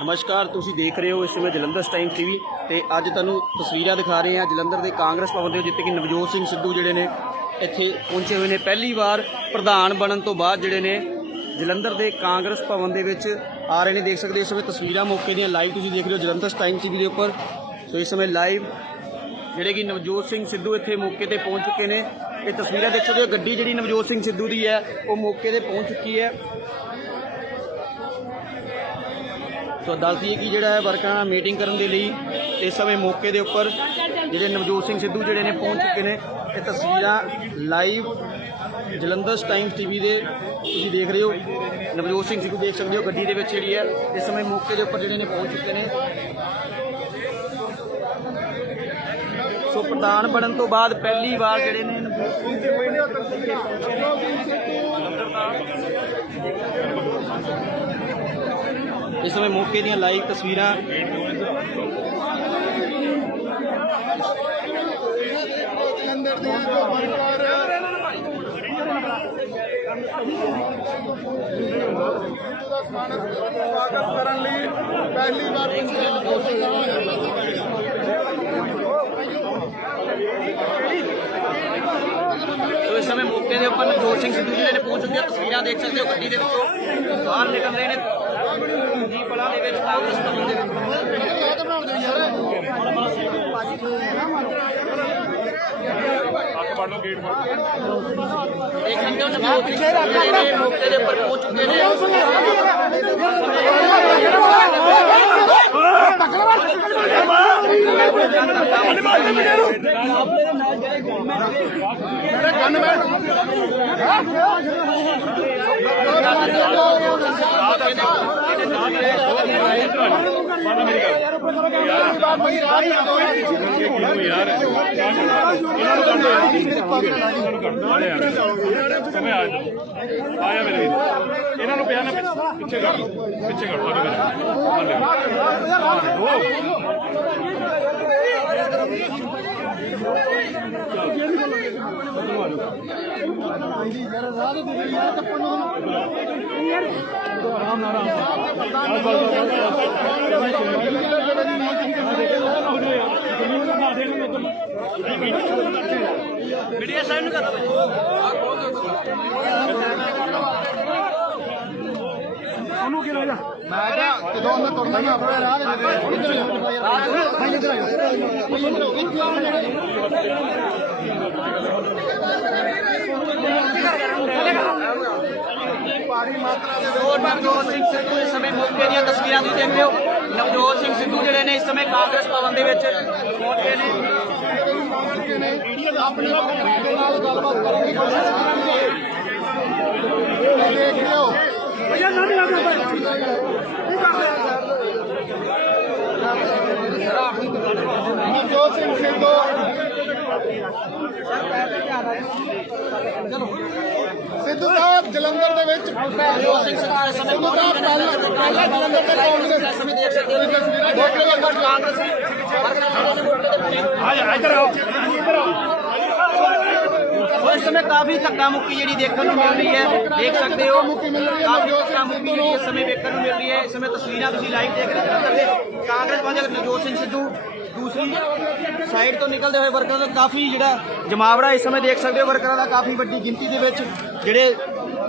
नमस्कार, तुसी देख रहे हो इस समय जलंधर टाइम्स टीवी ते अज तुहानू तस्वीरां दिखा रहे हैं जलंधर के कांग्रेस भवन के जिते कि नवजोत सिंह सिद्धू जिहड़े ने इत्थे पहुंचे हुए ने। पहली बार प्रधान बनने तो बाद जिहड़े ने जलंधर के कांग्रेस भवन के विच आ रहे हैं। देख सकते हो इस समय तस्वीरां मौके दी लाइव तुसी देख रहे हो जलंधर टाइम्स टीवी के उपर। सो इस समय लाइव जिहड़े कि नवजोत सिंह सिद्धू इत्थे मौके पर पहुंच चुके हैं। ये तस्वीरां देख सकते हो, गड्डी जिहड़ी नवजोत सिंह सिद्धू की है वो मौके पर पहुंच चुकी है। तो दस दिए कि जोड़ा है वर्कर नाल मीटिंग करने के लिए इस समय मौके के उपर जो नवजोत सिंह सिद्धू जोड़े ने पहुंच चुके हैं। ये तस्वीर लाइव जलंधर टाइम्स टीवी के तुम देख रहे हो। नवजोत सिंह सिद्धू देख सकते हो गड्डी के विच जी है इस समय मौके के उपर जोड़े ने पहुंच चुके हैं। सो प्रधान बनने तो बाद पहली बार जोड़े ने इस समय मौके दी लाइव तस्वीरां तो इस समय मौके के उपर नवजोत सिंह सिद्धू जी ने पहुंच चुके हैं। तस्वीरां देख सकते हो गड्डी के विचों बाहर निकल रहे हैं। जी पला दे विच कांग्रेस भवन दे विच एक घंटे मौके के उपर पहुंच चुके हैं। मीडिया साइड में करना नवजोत सिंह सिद्धू इस समय मौके दी तस्वीरां तुसीं देख रहे हो। नवजोत सिंह सिद्धू जिहड़े ने इस समय कांग्रेस भवन दे विच पहुंचे ने। नवजोत सिंह सिद्धू सिद्धू साहब जलंधर दे विच नवजोत सिंह सिद्धू साहब पहला जलंधर दे कांग्रेस समय देख सकते हो कांग्रेस इधर आओ इस समय काफी धक्का मुक्की जी देखने को मिल रही है। देख सकते हो काफी धक्का मुक्की जी इस समय देखने को मिल रही है। इस समय तस्वीरें तुम लाइव देख रहे हो। कांग्रेस वाले नवजोत सिंह सिद्धू दूसरी साइड तो निकलते हुए वर्करों का काफ़ी जो जमावड़ा इस समय देख सकते हो। वर्करों का काफ़ी बड़ी गिनती के जोड़े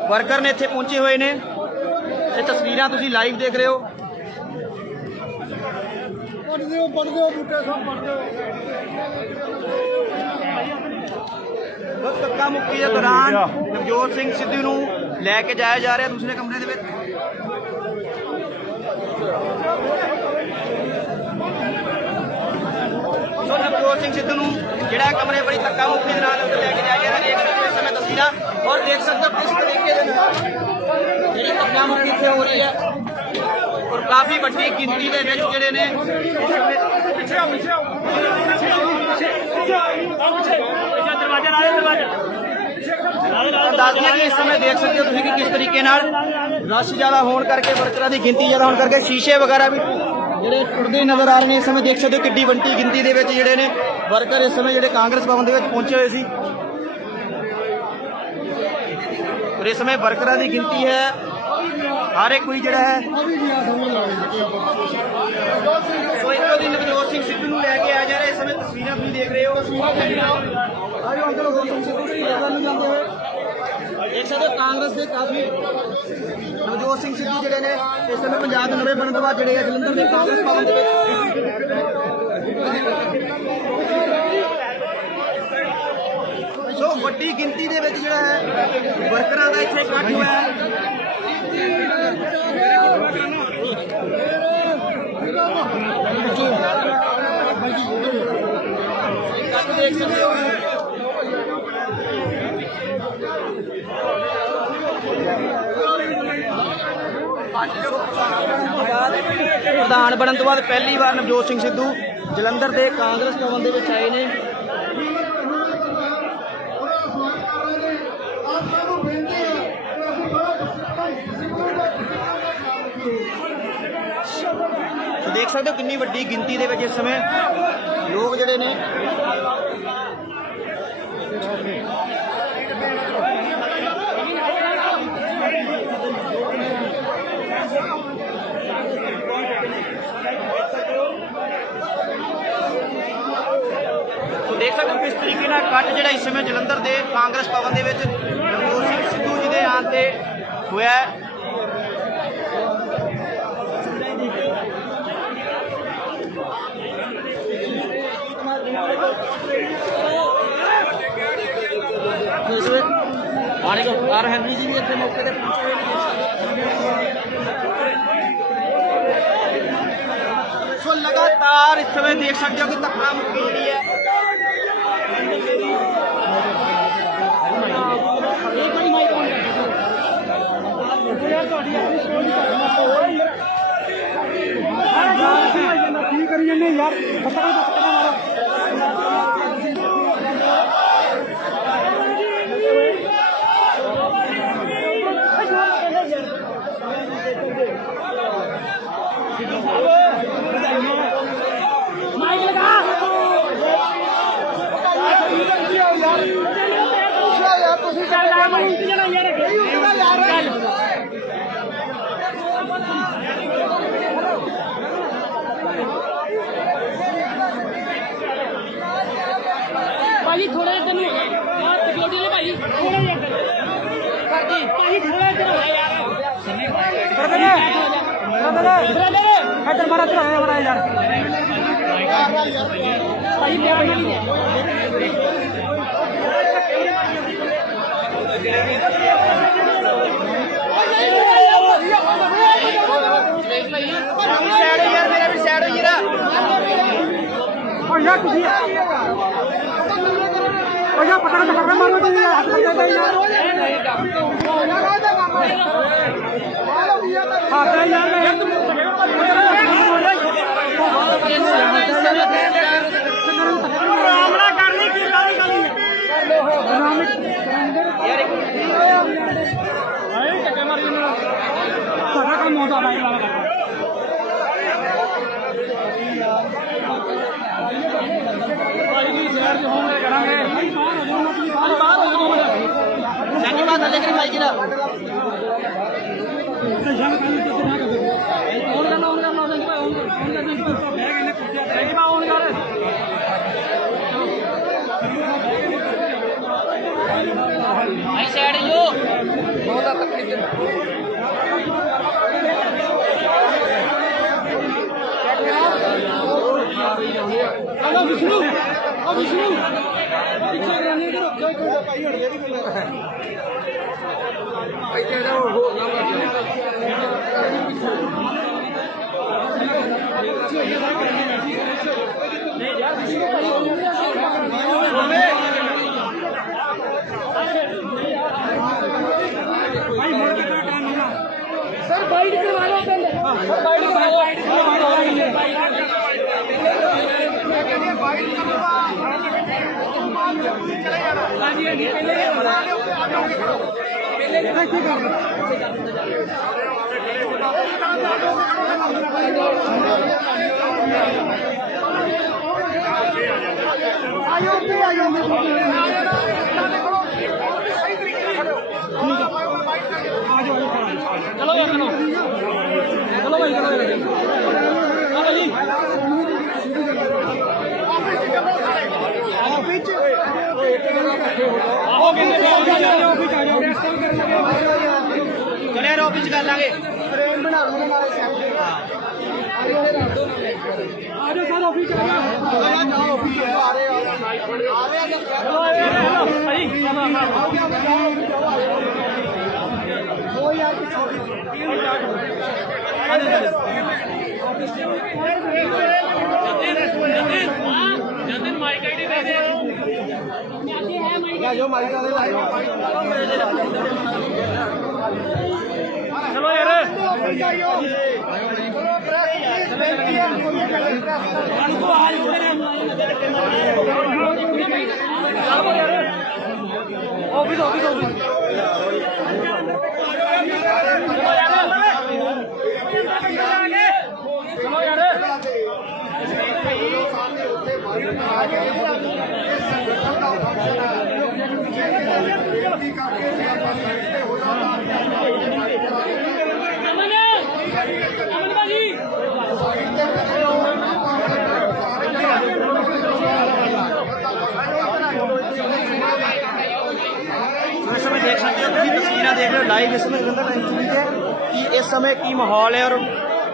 वर्कर ने इतने पहुंचे हुए ने। ये तस्वीरें तुम लाइव देख रहे हो। बस धक्का मुक्की के दौरान नवजोत सिंह सिद्धू नूं लैके जाया जा रहा दूसरे कमरे के विच। सो नवजोत सिंह सिद्धू नूं जिहड़ा कमरे बड़ी धक्का मुक्की के नाल लैके जाया जा रहा। देख सकते हो इस समय तस्वीरें और देख सकते हो किस तरीके से जी धक्का मुक्की इत्थे हो रही है और काफ़ी बड़ी गिनती के विच जिहड़े ने दस कि इस समय देख सकते हो तुम कि किस तरीके रश ज़्यादा होने करके वर्करों की गिनती ज़्यादा होने करके शीशे वगैरह भी जोड़े टुटते नजर आ रहे हैं। इस समय देख सकते हो कि बड़ी गिनती के जोड़े ने वर्कर इस समय जो कांग्रेस भवन के पहुंचे हुए सी और इस समय वर्करों की गिनती है ਹਰ ਇੱਕ ਕੋਈ ਜਿਹੜਾ ਹੈ ਸੋ ਇੱਕੋ ਦਿਨ ਨਵਜੋਤ ਸਿੰਘ ਸਿੱਧੂ ਨੂੰ ਲੈ ਕੇ ਆ ਜਾ ਰਹੇ। ਇਸ ਸਮੇਂ ਤਸਵੀਰਾਂ ਤੁਸੀਂ ਦੇਖ ਰਹੇ ਹੋ। ਦੇਖ ਸਕਦੇ ਹੋ ਕਾਂਗਰਸ ਦੇ ਕਾਫੀ ਨਵਜੋਤ ਸਿੰਘ ਸਿੱਧੂ ਜਿਹੜੇ ਨੇ ਇਸ ਸਮੇਂ ਪੰਜਾਬ ਦੇ ਨਵੇਂ ਬਣਨ ਤੋਂ ਬਾਅਦ ਜਿਹੜੇ ਆ ਜਲੰਧਰ ਦੇ ਕਾਂਗਰਸ ਭਵਨ ਦੇ ਵਿੱਚ ਸੋ ਵੱਡੀ ਗਿਣਤੀ ਦੇ ਵਿੱਚ ਜਿਹੜਾ ਹੈ ਵਰਕਰਾਂ ਦਾ ਇੱਥੇ ਇਕੱਠ ਹੋਇਆ ਹੈ। ਦੇਖ ਸਕਦੇ ਹੋ ਪ੍ਰਧਾਨ ਬਣਨ ਤੋਂ ਬਾਅਦ ਪਹਿਲੀ ਵਾਰ ਨਵਜੋਤ ਸਿੰਘ ਸਿੱਧੂ ਜਲੰਧਰ ਦੇ ਕਾਂਗਰਸ ਭਵਨ ਦੇ ਵਿੱਚ ਆਏ ਨੇ। ਦੇਖ ਸਕਦੇ ਹੋ ਕਿੰਨੀ ਵੱਡੀ ਗਿਣਤੀ ਦੇ ਵਿੱਚ ਇਸ ਸਮੇਂ ਲੋਕ ਜਿਹੜੇ ਨੇ ਦੇਖ ਸਕਦੇ ਹੋ ਕਿਸ ਤਰੀਕੇ ਨਾਲ ਇਕੱਠ ਜਿਹੜਾ ਇਸ ਸਮੇਂ ਜਲੰਧਰ ਦੇ ਕਾਂਗਰਸ ਭਵਨ ਦੇ ਵਿੱਚ ਨਵਜੋਤ ਸਿੰਘ ਸਿੱਧੂ ਜੀ ਦੇ ਆਉਣ ਤੇ ਹੋਇਆ ਹੈ। ਆਰ ਹੈਨਰੀ ਜੀ ਵੀ ਇੱਥੇ ਮੌਕੇ ਤੇ ਪਹੁੰਚੇ ਹੋਏ ਨੇ। ਸੋ ਲਗਾਤਾਰ ਇਸ ਸਮੇਂ ਦੇਖ ਸਕਦੇ ਹੋ ਕਿ ਧੱਕਾ ਮੁੱਕੀ ਜਿਹੜੀ ਹੈ ਕੀ ਕਰੀ ਜਾਂਦੇ ਯਾਰ ਭਾਜੀ ਥੋੜਾ ਜਿਹਾ ਤੈਨੂੰ ਸਿਕਿਉਰਿਟੀ ਵਾਲੇ ਭਾਜੀ ਥੋੜਾ ਜਿਹਾ ਭਾਜੀ ਥੋੜਾ ਜਿਹਾ ਹੋਇਆ ਯਾਰ ਬ੍ਰਦਰ ਇੱਧਰ ਮਾਰਾ ਚੜਾ ਮਾਰਾ ਯਾਰ ਭਾਜੀ ਮੇਰਾ ਵੀ ਸਾਈਡ ਹੋ ਜਰਾ ਯਾਰ ਤੁਸੀਂ ਯਾਰ ਪਕੜ ਮਾਰੋ ਤੁਸੀਂ ਹੱਥ ਕਰਦੇ ਯਾਰ ਹਾਂ ਯਾਰ ਕਰਨੀ ਕੀ ਯਾਰ ਇੱਕ ਟੱਕਰ ਮਾਰੀ ਸਾਡਾ ਕੰਮ ਹੁੰਦਾ ਹੈ संजय बात अलग है भाई जी ना भाई साइड जो बहुत तकलीफ विष्णु विष्णु पीछे रहने दो कोई पाई हट गई बोल भाई कह रहा हो नहीं यार भाई मोड़ के टाइम नहीं सर बाइट करवा लो पहले बाइट करवाओ चलो ਆਫਿਸ ਕਰ ਲਾਂਗੇ। ਫਰੇਮ ਬਣਾ ਲਓ ਨਾਲੇ ਸੈਂਪਲ ਆ ਜਾਓ ਸਰ ਆਫਿਸ ਆ ਜਾਓ ਆਫਿਸ ਆ ਰਹੇ ਉਹ ਯਾਰ ਜਤਨ ਮਾਈਕ ਆਈਡੀ ਦੇ ਦੇ ਲੈ ਜਾਓ ਮਾਈਕ ਵਾਲੇ ਲੈ ਜਾਓ ਚਲੋ ਯਾਰ ਚਲੋ ਪ੍ਰੈਸ ਬੇਨਤੀ ਹੈ ਆਫਿਸ ਚਲੋ ਯਾਰ ਅਮਨ ਭਾਜੀ ਇਸ ਸਮੇਂ ਦੇਖ ਸਕਦੇ ਹੋ ਤੁਸੀਂ ਤਸਵੀਰਾਂ ਦੇਖ ਰਹੇ ਹੋ ਲਾਈਵ ਇਸ ਸਮੇਂ ਜਲੰਧਰ ਟਾਈਮਸ ਟੀਵੀ ਤੇ ਕਿ ਇਸ ਸਮੇਂ ਕੀ ਮਾਹੌਲ ਹੈ ਔਰ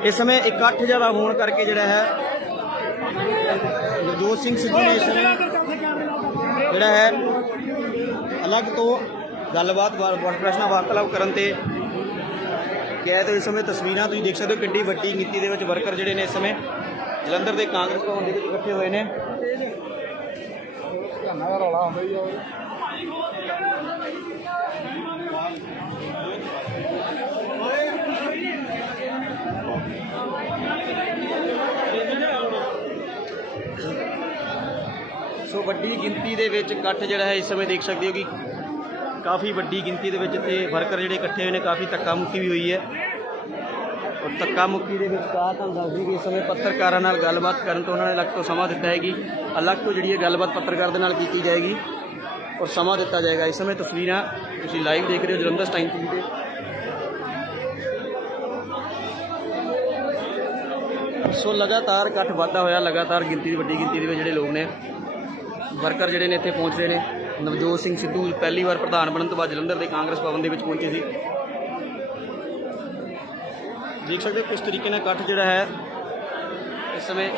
ਇਸ ਸਮੇਂ ਇਕੱਠ ਜ਼ਿਆਦਾ ਹੋਣ ਕਰਕੇ ਜਿਹੜਾ ਹੈ ਨਵਜੋਤ ਸਿੰਘ ਸਿੱਧੂ ਨੇ ਇਸ ਸਮੇਂ ਜਿਹੜਾ ਹੈ ਅਲੱਗ ਤੋਂ ਗੱਲਬਾਤ ਪ੍ਰੈਸ ਨਾਲ ਵਾਰਤਾਲਾਪ ਕਰਨ ਤੇ ਕਿਹਾ। ਤੇ ਇਸ ਸਮੇਂ ਤਸਵੀਰਾਂ ਤੁਸੀਂ ਦੇਖ ਸਕਦੇ ਹੋ ਕਿੰਨੀ ਵੱਡੀ ਗਿਣਤੀ ਦੇ ਵਿੱਚ ਵਰਕਰ ਜਿਹੜੇ ਨੇ ਇਸ ਸਮੇਂ ਜਲੰਧਰ ਦੇ ਕਾਂਗਰਸ ਭਵਨ ਦੇ ਵਿੱਚ ਇਕੱਠੇ ਹੋਏ ਨੇ। ਧੰਨਾ ਦਾ ਰੌਲਾ ਹੁੰਦਾ ਹੀ ਆ ਸੋ ਵੱਡੀ ਗਿਣਤੀ ਦੇ ਵਿੱਚ ਇਕੱਠ ਜਿਹੜਾ ਹੈ ਇਸ ਸਮੇਂ ਦੇਖ ਸਕਦੇ ਹੋ ਕਿ ਕਾਫੀ ਵੱਡੀ ਗਿਣਤੀ ਦੇ ਵਿੱਚ ਇੱਥੇ ਵਰਕਰ ਜਿਹੜੇ ਇਕੱਠੇ ਹੋਏ ਨੇ। ਕਾਫੀ ਧੱਕਾ ਮੁੱਕੀ ਵੀ ਹੋਈ ਹੈ ਔਰ ਧੱਕਾ ਮੁੱਕੀ ਦੇ ਵਿੱਚ ਕਹਾ ਤੁਹਾਨੂੰ ਦੱਸਦੀ ਕਿ ਇਸ ਸਮੇਂ ਪੱਤਰਕਾਰਾਂ ਨਾਲ ਗੱਲਬਾਤ ਕਰਨ ਤੋਂ ਉਹਨਾਂ ਨੇ ਅਲੱਗ ਤੋਂ ਸਮਾਂ ਦਿੱਤਾ ਹੈ ਕਿ ਅਲੱਗ ਤੋਂ ਜਿਹੜੀ ਹੈ ਗੱਲਬਾਤ ਪੱਤਰਕਾਰ ਦੇ ਨਾਲ ਕੀਤੀ ਜਾਏਗੀ ਔਰ ਸਮਾਂ ਦਿੱਤਾ ਜਾਏਗਾ। ਇਸ ਸਮੇਂ ਤਸਵੀਰਾਂ ਤੁਸੀਂ ਲਾਈਵ ਦੇਖ ਰਹੇ ਹੋ ਜਲੰਧਰ ਟਾਈਮਸ ਟੀਵੀ ਤੇ। ਸੋ ਲਗਾਤਾਰ ਇਕੱਠ ਵੱਧਦਾ ਹੋਇਆ, ਲਗਾਤਾਰ ਗਿਣਤੀ ਦੀ ਵੱਡੀ ਗਿਣਤੀ ਦੇ ਵਿੱਚ ਜਿਹੜੇ ਲੋਕ ਨੇ ਵਰਕਰ ਜਿਹੜੇ ਨੇ ਇੱਥੇ ਪਹੁੰਚ ਰਹੇ ਨੇ। ਨਵਜੋਤ ਸਿੰਘ ਸਿੱਧੂ ਪਹਿਲੀ ਵਾਰ ਪ੍ਰਧਾਨ ਬਣਨ ਤੋਂ ਬਾਅਦ ਜਲੰਧਰ ਦੇ ਕਾਂਗਰਸ ਭਵਨ ਦੇ ਵਿੱਚ ਪਹੁੰਚੇ ਸੀ। ਦੇਖ ਸਕਦੇ ਹੋ ਕਿਸ ਤਰੀਕੇ ਨਾਲ ਇਕੱਠ ਜਿਹੜਾ ਹੈ ਇਸ ਸਮੇਂ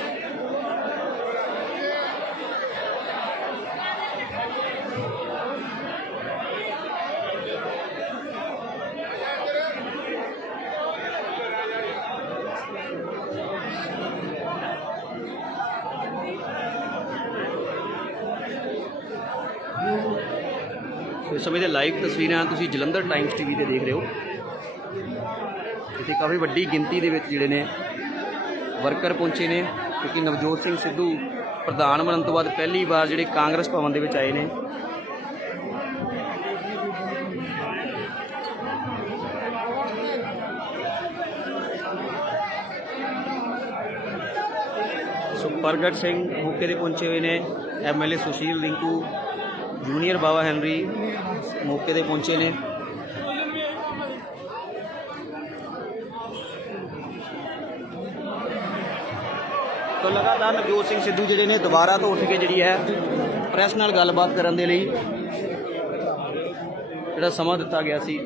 ਇਸ ਸਮੇਂ ਦੇ ਲਾਈਵ ਤਸਵੀਰਾਂ ਤੁਸੀਂ ਜਲੰਧਰ ਟਾਈਮਸ ਟੀਵੀ ਤੇ ਦੇਖ ਰਹੇ ਹੋ। ਇੱਥੇ ਕਾਫੀ ਵੱਡੀ ਗਿਣਤੀ ਦੇ ਵਿੱਚ ਜਿਹੜੇ ਨੇ ਵਰਕਰ ਪਹੁੰਚੇ ਨੇ ਕਿਉਂਕਿ ਨਵਜੋਤ ਸਿੰਘ ਸਿੱਧੂ ਪ੍ਰਧਾਨ ਬਣਨ ਤੋਂ ਬਾਅਦ ਪਹਿਲੀ ਵਾਰ ਜਿਹੜੇ ਕਾਂਗਰਸ ਭਵਨ ਦੇ ਵਿੱਚ ਆਏ ਨੇ। ਸੋ ਪ੍ਰਗਟ ਸਿੰਘ ਮੌਕੇ ਤੇ ਪਹੁੰਚੇ ਹੋਏ ਨੇ। ਐਮਐਲਏ ਸੁਸ਼ੀਲ ਰਿੰਕੂ, ਜੂਨੀਅਰ ਬਾਬਾ ਹੈਨਰੀ ਮੌਕੇ ਤੇ ਪਹੁੰਚੇ ਨੇ। तो लगातार नवजोत सिंह सिद्धू ਜਿਹੜੇ ਨੇ ਦੁਬਾਰਾ ਤੋਂ ਉੱਠ ਕੇ ਜਿਹੜੀ ਹੈ ਪ੍ਰੈਸ ਨਾਲ ਗੱਲਬਾਤ ਕਰਨ ਦੇ ਲਈ ਜਿਹੜਾ ਸਮਾਂ ਦਿੱਤਾ ਗਿਆ ਸੀ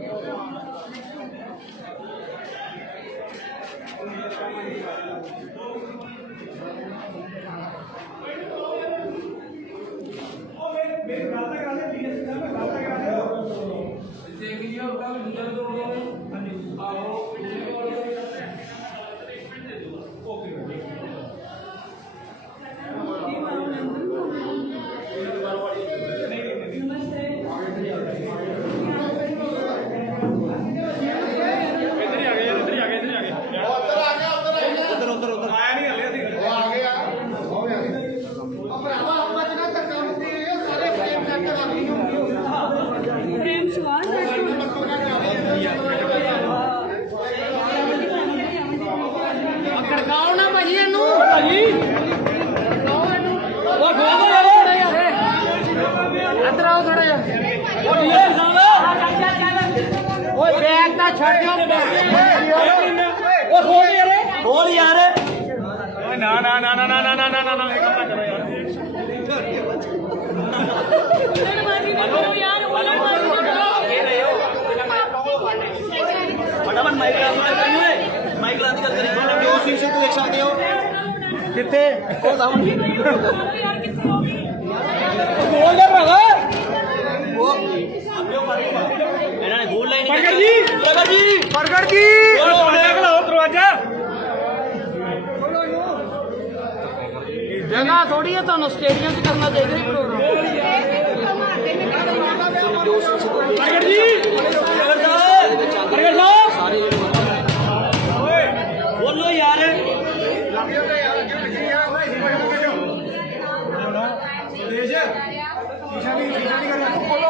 ਫਟਾਫਟ ਮਾਈਕ ਲਾ ਦੀ ਗੱਲ ਕਰੀ ਨਵਜੋਤ ਸਿੰਘ ਸਿੱਧੂ ਦੇਖ ਸਕਦੇ ਹੋ ਕਿੱਥੇ ਉਹ ਸਾਹਮਣੇ ਬੋਲ ਦੇ ਭਰਾਵਾ ਇਹਨਾਂ ਨੇ ਗੋਲ ਲਾਈਨ ਪ੍ਰਗਟ ਜੀ ਦੇਖ ਲਓ ਦਰਵਾਜ਼ਾ ਜਗ੍ਹਾ ਥੋੜੀ ਹੈ ਤੁਹਾਨੂੰ ਸਟੇਡੀਅਮ 'ਚ ਕਰਨਾ ਚਾਹੀਦਾ ਇਹ ਪ੍ਰੋਗਰਾਮ ਪ੍ਰਗਟ ਜੀ ਪ੍ਰਗਟ ਸਾਹਿਬ ਸਾਰੇ ਬੋਲੋ ਯਾਰ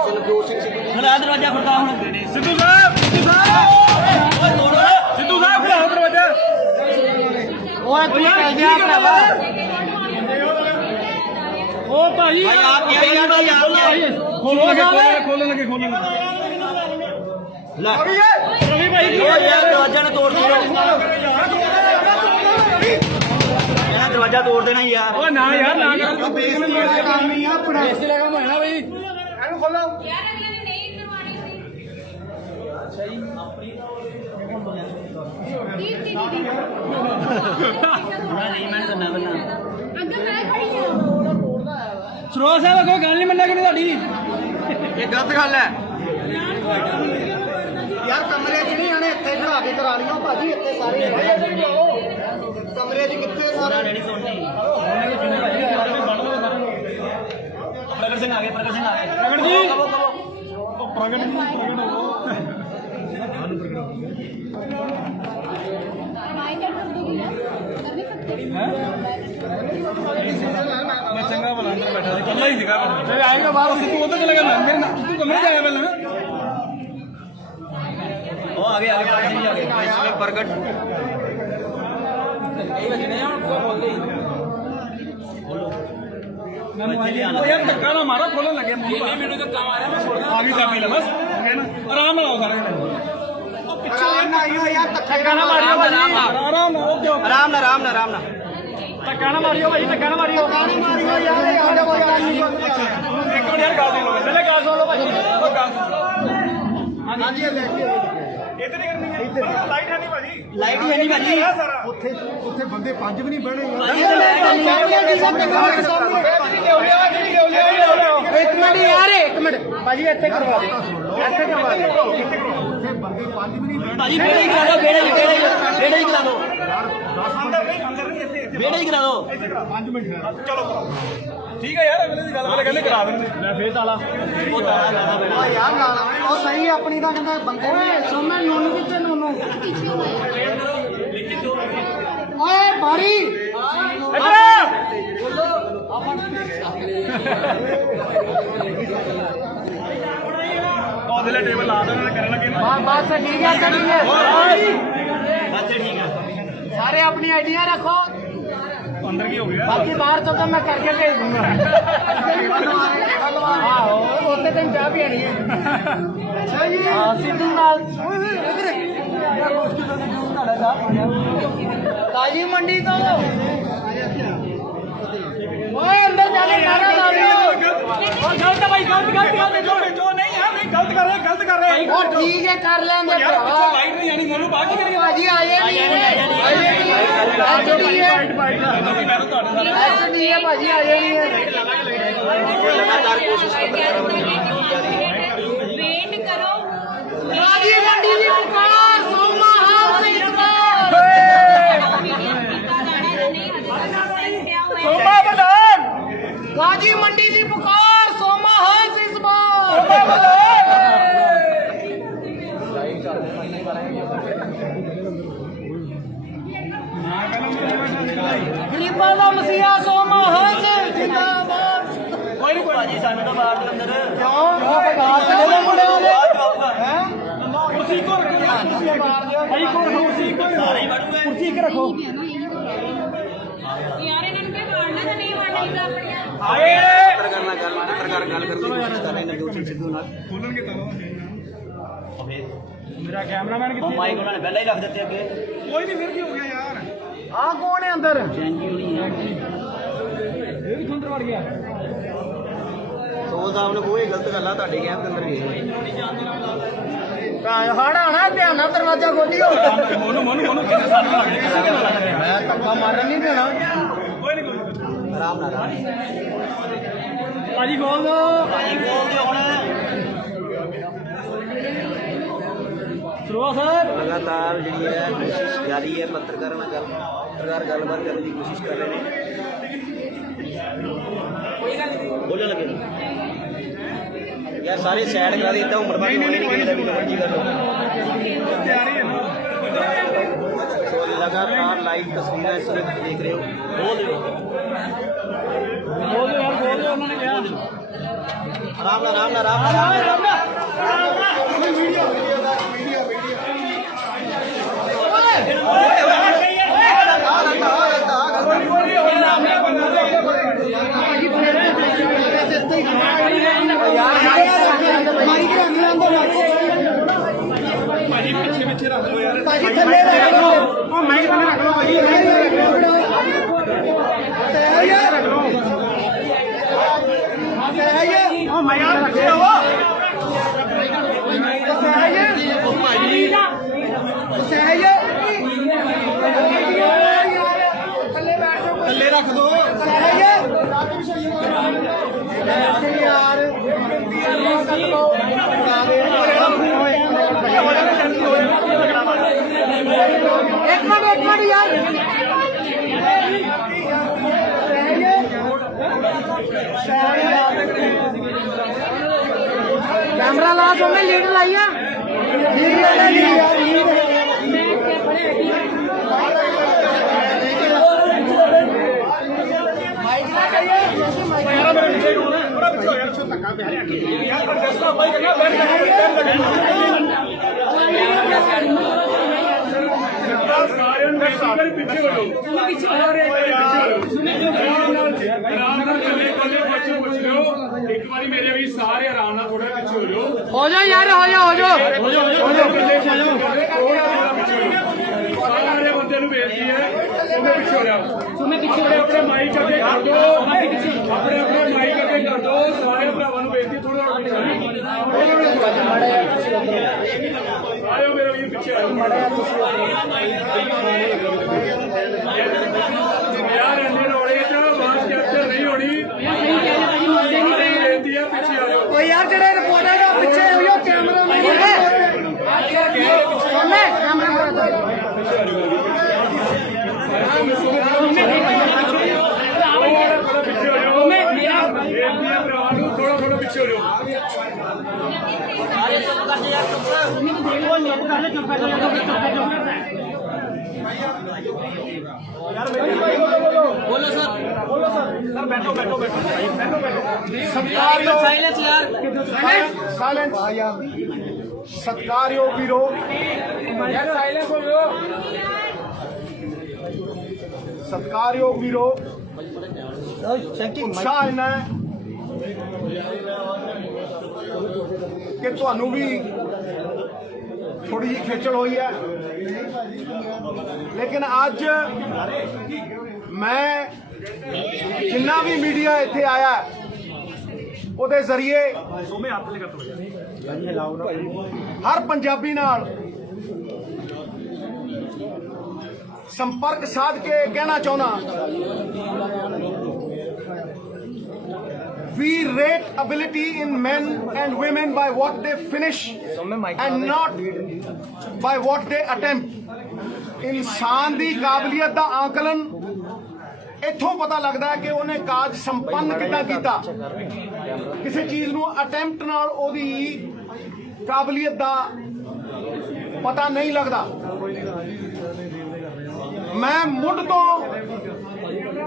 ਨਵਜੋਤ ਸਿੰਘ ਸਿੱਧੂ ਖੜਾ ਦਰਵਾਜ਼ਾ ਖੜਦਾ ਹੁਣ ਸਿੱਧੂ ਸਾਹਿਬ ਖੜਾਓ ਦਰਵਾਜ਼ਾ ਓਏ ਤੂੰ ਚੱਲ ਜਾ ਭਰਾਵਾ ਉਹ ਭਾਈ ਆਪ ਕੀ ਯਾਰ ਭਾਈ ਆਪ ਕੀ ਖੋਲਣ ਲੱਗੇ ਲੈ ਰਵੀ ਭਾਈ ਉਹ ਯਾਰ ਦਰਵਾਜ਼ਾ ਨਾ ਤੋੜ ਦਿਓ ਇਹਨਾਂ ਦਰਵਾਜ਼ਾ ਤੋੜ ਦੇਣਾ ਯਾਰ ਉਹ ਨਾ ਯਾਰ ਨਾ ਕਰ ਬੇਇੱਜ਼ਤੀ ਵਾਲਾ ਕੰਮ ਹੀ ਆ ਆਪਣਾ ਬੇਇੱਜ਼ਤੀ ਦਾ ਕੰਮ ਹੋਇਆ ਬਈ ਇਹਨੂੰ ਖੋਲੋ ਯਾਰ ਅਗਲੇ ਨੇ ਨਹੀਂ ਕਰਵਾਣੀ ਸੀ ਅੱਛਾ ਜੀ ਆਪਣੀ ਦੀ ਨਹੀਂ ਮੈਂ ਕਰਨਾ ਪਹਿਲਾਂ ਅੱਗੇ ਮੈਂ ਖੜੀ ਹਾਂ ਸਰੋਜ ਸਾਹਿਬ ਕੋਈ ਗੱਲ ਨਹੀਂ ਮੰਨਣਾ ਕਿ ਨਹੀਂ ਤੁਹਾਡੀ ਇਹ ਗਲਤ ਗੱਲ ਹੈ ਯਾਰ ਕਮਰੇ 'ਚ ਨਹੀਂ ਆਣੇ ਇੱਥੇ ਖੜਾ ਕੇ ਕਰਾ ਲਿਓ ਭਾਜੀ ਇੱਥੇ ਸਾਰੇ ਕਮਰੇ 'ਚ ਕਿੱਥੇ ਸਾਰਾ ਨਹੀਂ ਸੁਣਨੀ ਪ੍ਰਗਟ ਸਿੰਘ ਆ ਗਏ ਪ੍ਰਗਟ ਜੀ ਮੈਂ ਚੰਗਾ ਬਣਾ ਅੰਦਰ ਬੈਠਾ ਸੀ ਕੱਲਾ ਹੀ ਸੀਗਾ ਮੈਂ ਆਏਗਾ ਬਾਹਰ ਤੂੰ ਉੱਧਰ ਚਲਾ ਗਿਆ ਮੇਰੇ ਨਾਲ ਤੂੰ ਕਮਰੇ 'ਚ ਆਇਆ ਪਹਿਲਾਂ ਉਹ ਆ ਗਏ ਪ੍ਰਗਟ ਉਹ ਯਾਰ ਧੱਕਾ ਨਾ ਮਾਰੋ ਖੋਲਣ ਲੱਗੇ ਮੈਨੂੰ ਤਾਂ ਕੰਮ ਆ ਰਿਹਾ ਮੈਂ ਛੋੜਦਾ ਆ ਗਈ ਚਾਬੀ ਲੈ ਬਸ ਆਰਾਮ ਨਾਲ ਆਓ ਸਾਰੇ ਆਰਾਮ ਨਾਲ ਆਇਓ ਯਾਰ ਧੱਕਾ ਨਾ ਮਾਰਿਓ ਭਾਜੀ ਆਰਾਮ ਨਾਲ ਓਕੇ ਓਕੇ ਆਰਾਮ ਨਾਲ ਧੱਕਾ ਨਾ ਮਾਰਿਓ ਭਾਜੀ ਧੱਕਾ ਨਾ ਮਾਰਿਓ ਯਾਰ ਇਹ ਆ ਜਾ ਇੱਕ ਮਿੰਟ ਯਾਰ ਗੱਲ ਸੁਣ ਲਓ ਪਹਿਲੇ ਗੱਲ ਸੁਣ ਲਓ ਭਾਜੀ ਹਾਂਜੀ ਲੈ ਇੱਧਰ ਹੀ ਕਰਨੀ ਹੈ ਲਾਈਟ ਹੈ ਨਹੀਂ ਭਾਜੀ ਲਾਈਟ ਹੀ ਨਹੀਂ ਭਾਜੀ ਉੱਥੇ ਬੰਦੇ ਪੰਜ ਵੀ ਨਹੀਂ ਬਹਿਣੇ ਇੱਕ ਮਿੰਟ ਯਾਰ ਇੱਕ ਮਿੰਟ ਭਾਜੀ ਇੱਥੇ ਕਰਵਾ ਦੇ ਇੱਥੇ ਕਰਵਾ ਦੇ ਉੱਥੇ ਬੰਦੇ ਪੰਜ ਵੀ ਨਹੀਂ ਬਹਿਣੇ ਭਾਜੀ ਬੇੜੇ ਹੀ ਕਰਾ ਦਿਓ ਬੇੜੇ ਹੀ ਕਰਾ ਦਿਓ ਬੇੜੇ ਹੀ ਕਰਾ ਦਿਓ 5 ਮਿੰਟ ਚਲੋ ਠੀਕ ਹੈ ਯਾਰ ਅਗਲੇ ਦੀ ਗੱਲ ਪਹਿਲੇ ਕਹਿੰਦੇ ਕਰਾ ਦਿੰਦੇ ਮੈਂ ਫੇਰ ਤਾਲਾ ਉਹ ਤਾਲਾ ਲਾਣਾ ਪੈਣਾ ਯਾਰ ਨਾਲ ਉਹ ਸਹੀ ਆਪਣੀ ਦਾ ਕਹਿੰਦਾ ਬੰਦੇ ਓਏ ਸੋਮਾ ਨੋਨੂ ਕਿੱਥੇ ਨੋਨੂ ਓਏ ਬਾਰੀ ਇੱਧਰ ਉਹਦੇ ਟੇਬਲ ਲਾ ਦੇਣਾ ਕਰਨ ਲੱਗੇ ਬਸ ਠੀਕ ਹੈ ਕਰੀਏ ਬਸ ਠੀਕ ਆ ਸਾਰੇ ਆਪਣੀ ਆਈਡੀਆਂ ਰੱਖੋ ਅੰਦਰ ਕੀ ਹੋ ਗਿਆ ਬਾਕੀ ਬਾਹਰ ਤੋਂ ਤਾਂ ਮੈਂ ਕਰਕੇ ਭੇਜ ਦੂੰਗਾ ਆਹੋ ਉੱਥੇ ਤਾਂ ਚਾਹ ਵੀ ਆਣੀ ਹੈ ਹਾਂ ਸਿੱਧੂ ਨਾਲ ਤਾਜੀ ਮੰਡੀ ਤੋਂ ਓਏ ਅੰਦਰ ਜਾ ਕੇ ਨਾਰਾ ਲਾ ਲਿਓ ਗਲਤ ਹੈ ਭਾਈ ਗਲਤ ਜੋ ਨਹੀਂ ਹੈ ਵੀ ਗਲਤ ਕਰ ਰਹੇ ਉਹ ਠੀਕ ਹੈ ਕਰ ਲੈਂਦੇ ਯਾਰ ਭਰਾਵਾ ਪਿੱਛੋਂ ਲਾਈਟ ਨਹੀਂ ਆਣੀ ਮੈਨੂੰ ਬਾਅਦ ਚ ਕਰੀਏ ਭਾਜੀ ਆਏ ਨਹੀਂ ਹੈ ਭਾਜੀ ਆਏ ਨਹੀਂ ਹੈ ਲਗਾਤਾਰ ਕੋਸ਼ਿਸ਼ ਵੇਟ ਕਰੋ ਤਾਜੀ ਮੰਡੀ ਦੀ ਪੁਕਾਰ ਸੋਮਾ ਹਾਲ ਸਿੰਘ ਸੋਮਾ ਪ੍ਰਧਾਨ ਤਾਜੀ ਮੰਡੀ ਦੀ ਪੁਕਾਰ ਸੋਮਾ ਹਾਲ ਸਿੰਘ ਗਰੀਬਾਂ ਦਾ ਮਸੀਹਾ ਸੋਮਾ ਹਾਲ ਸਿੰਘ ਜਿੰਦਾਬਾਦ ਕੋਈ ਨਹੀਂ ਭਾਜੀ ਸਾਨੂੰ ਤਾਂ ਬਾਹਰ ਦੇ ਅੰਦਰ ਕਿਉਂ ਬਾਤ ਦੇ ਮੁੰਡਿਆਂ ਦੇ ਕੁਰਸੀ ਕੋ ਭਾਈ ਕੋ ਕੁਰਸੀ ਕੋ ਸਾਰੇ ਹੀ ਵੜੂਗੇ ਕੁਰਸੀ ਇੱਕ ਰੱਖੋ ਯਾਰ ਇਹਨਾਂ ਨੂੰ ਕੀ ਮਾਰਨਾ ਤਾਂ ਨਹੀਂ ਮਾਰਨੀ ਤਾਂ ਆਪਣੀਆਂ ਆਏ ਪੱਤਰਕਾਰ ਗੱਲ ਕਰਨ ਦੀ ਕੋਸ਼ਿਸ਼ ਕਰ ਰਹੇ ਨਵਜੋਤ ਸਿੰਘ ਸਿੱਧੂ ਨਾਲ ਖੋਲਣਗੇ ਤਾਂ ਮੇਰਾ ਕੈਮਰਾਮੈਨ ਉਹ ਕਿੱਥੇ ਮਾਈਕ ਉਹਨਾਂ ਨੇ ਪਹਿਲਾਂ ਹੀ ਰੱਖ ਦਿੱਤੇ ਅੱਗੇ ਕੋਈ ਨਹੀਂ ਫਿਰ ਕੀ ਹੋ ਗਿਆ ਯਾਰ ਆ ਕੌਣ ਹੈ ਅੰਦਰ ਇਹ ਵੀ ਅੰਦਰ ਵੜ ਗਿਆ ਸੋਲ ਸਾਹਿਬ ਨੇ ਕੋਈ ਗਲਤ ਗੱਲ ਆ ਤੁਹਾਡੇ ਕਹਿਣ ਦੇ ਅੰਦਰ ਗਏ ਹੜ ਆਣਾ ਧਿਆਨ ਨਾਲ ਦਰਵਾਜ਼ਾ ਖੋਲੀਓ ਮੈਂ ਧੱਕਾ ਮਾਰਨ ਨਹੀਂ ਦੇਣਾ ਭਾਜੀ ਬੋਲ ਦੋ ਸਰਵਾ ਸਰ ਲਗਾਤਾਰ ਜਿਹੜੀ ਹੈ ਕੋਸ਼ਿਸ਼ ਜਾਰੀ ਹੈ, ਪੱਤਰਕਾਰਾਂ ਨਾਲ ਗੱਲਬਾਤ ਕਰਨ ਦੀ ਕੋਸ਼ਿਸ਼ ਕਰ ਰਹੇ ਨੇ। ਬੋਲਣ ਲੱਗੇ ਯਾਰ ਸਾਰੇ ਸਾਈਡ ਕਰਾ ਦੇ, ਇੱਦਾਂ ਉਮਰ ਬਾਅਦ ਹੋਣੀ ਨਹੀਂ ਕਿਸੇ ਦਾ ਵੀ ਮਰਜ਼ੀ ਕਰ ਲਓ। ਸੋ ਲਗਾਤਾਰ ਲਾਈਵ ਤਸਵੀਰਾਂ ਇਸ ਵਕਤ ਦੇਖ ਰਹੇ ਹੋ। ਬੋਲ ਦਿਓ ਉਹਨਾਂ ਨੇ ਕਿਹਾ ਆਰਾਮ ਨਾਲ ਭਾਜੀ ਪਿੱਛੇ ਰੱਖ ਲਓ ਯਾਰ ਭਾਜੀ ਥੱਲੇ ਰੱਖ ਲਓ ਉਹ ਮਾਈਕ ਥੱਲੇ ਰੱਖ ਲਓ ਭਾਜੀ ਰੱਖ ਲਓ ਉਹ ਮਾਈਕ ਰੱਖੇ ਹੋ ਥੱਲੇ ਰੱਖ ਦੋ एक मिनट यार कैमरा ला तो मैं लीड लाइया ਇੱਕ ਵਾਰੀ ਮੇਰੇ ਵੀ ਸਾਰੇ ਆਰਾਮ ਨਾਲ ਥੋੜਾ ਪਿੱਛੇ ਹੋ ਜਾਓ ਹੋ ਜਾ ਯਾਰ ਹੋ ਜਾ ਸਾਰੇ ਬੰਦੇ ਨੂੰ ਬੇਨਤੀ ਹੈ ਉਹਨੇ ਪਿੱਛੇ ਹੋ ਜਾਓ ਆਪਣੇ ਮਾਈਕ ਅੱਗੇ ਕਰ ਦਿਓ ਆਪਣੇ ਮਾਈਕ ਅੱਗੇ ਕਰ ਦਿਓ ਸਾਰੇ ਭਰਾਵਾਂ ਨੂੰ ਬੇਨਤੀ ਥੋੜਾ ਆਇਓ ਮੇਰੇ ਵੀਰ ਪਿੱਛੇ ਆਇਓ ਯਾਰ ਇੰਨੇ ਰੋੜੇ ਚ ਬਾਤ ਕੈਪਚਰ ਨਹੀਂ ਹੋਣੀ ਬੇਨਤੀ ਹੈ ਪਿੱਛੇ ਆਇਓ ओ यार जेडे रिपोर्टर है पीछे हो कैमरा में ਪਿੱਛੇ ਹੋ ਜਾਓ ਬੇਨਤੀ ਹੈ ਭਰਾ ਨੂੰ ਥੋੜਾ ਪਿੱਛੇ ਹੋ ਜਾਓ सत्कारयोग वीरो सत्कारयोग वीरो उत्साह इन्ना है कि तुहानू भी थोड़ी जी खेचल हुई है लेकिन अज मैं जिन्ना भी मीडिया इत्थे आया ਉਹਦੇ ਜ਼ਰੀਏ ਹਰ ਪੰਜਾਬੀ ਨਾਲ ਸੰਪਰਕ ਸਾਧ ਕੇ ਕਹਿਣਾ ਚਾਹੁੰਦਾ we rate ability in men and women by what they finish and not by what they attempt ਇਨਸਾਨ ਦੀ ਕਾਬਲੀਅਤ ਦਾ ਆਕਲਨ ਇੱਥੋਂ ਪਤਾ ਲੱਗਦਾ ਹੈ ਕਿ ਉਹਨੇ ਕਾਜ ਸੰਪੰਨ ਕਿੱਦਾਂ ਕੀਤਾ ਕਿਸੇ ਚੀਜ਼ ਨੂੰ ਅਟੈਂਪਟ ਨਾਲ ਉਹਦੀ ਕਾਬਲੀਅਤ ਦਾ ਪਤਾ ਨਹੀਂ ਲੱਗਦਾ ਮੈਂ ਮੁੱਢ ਤੋਂ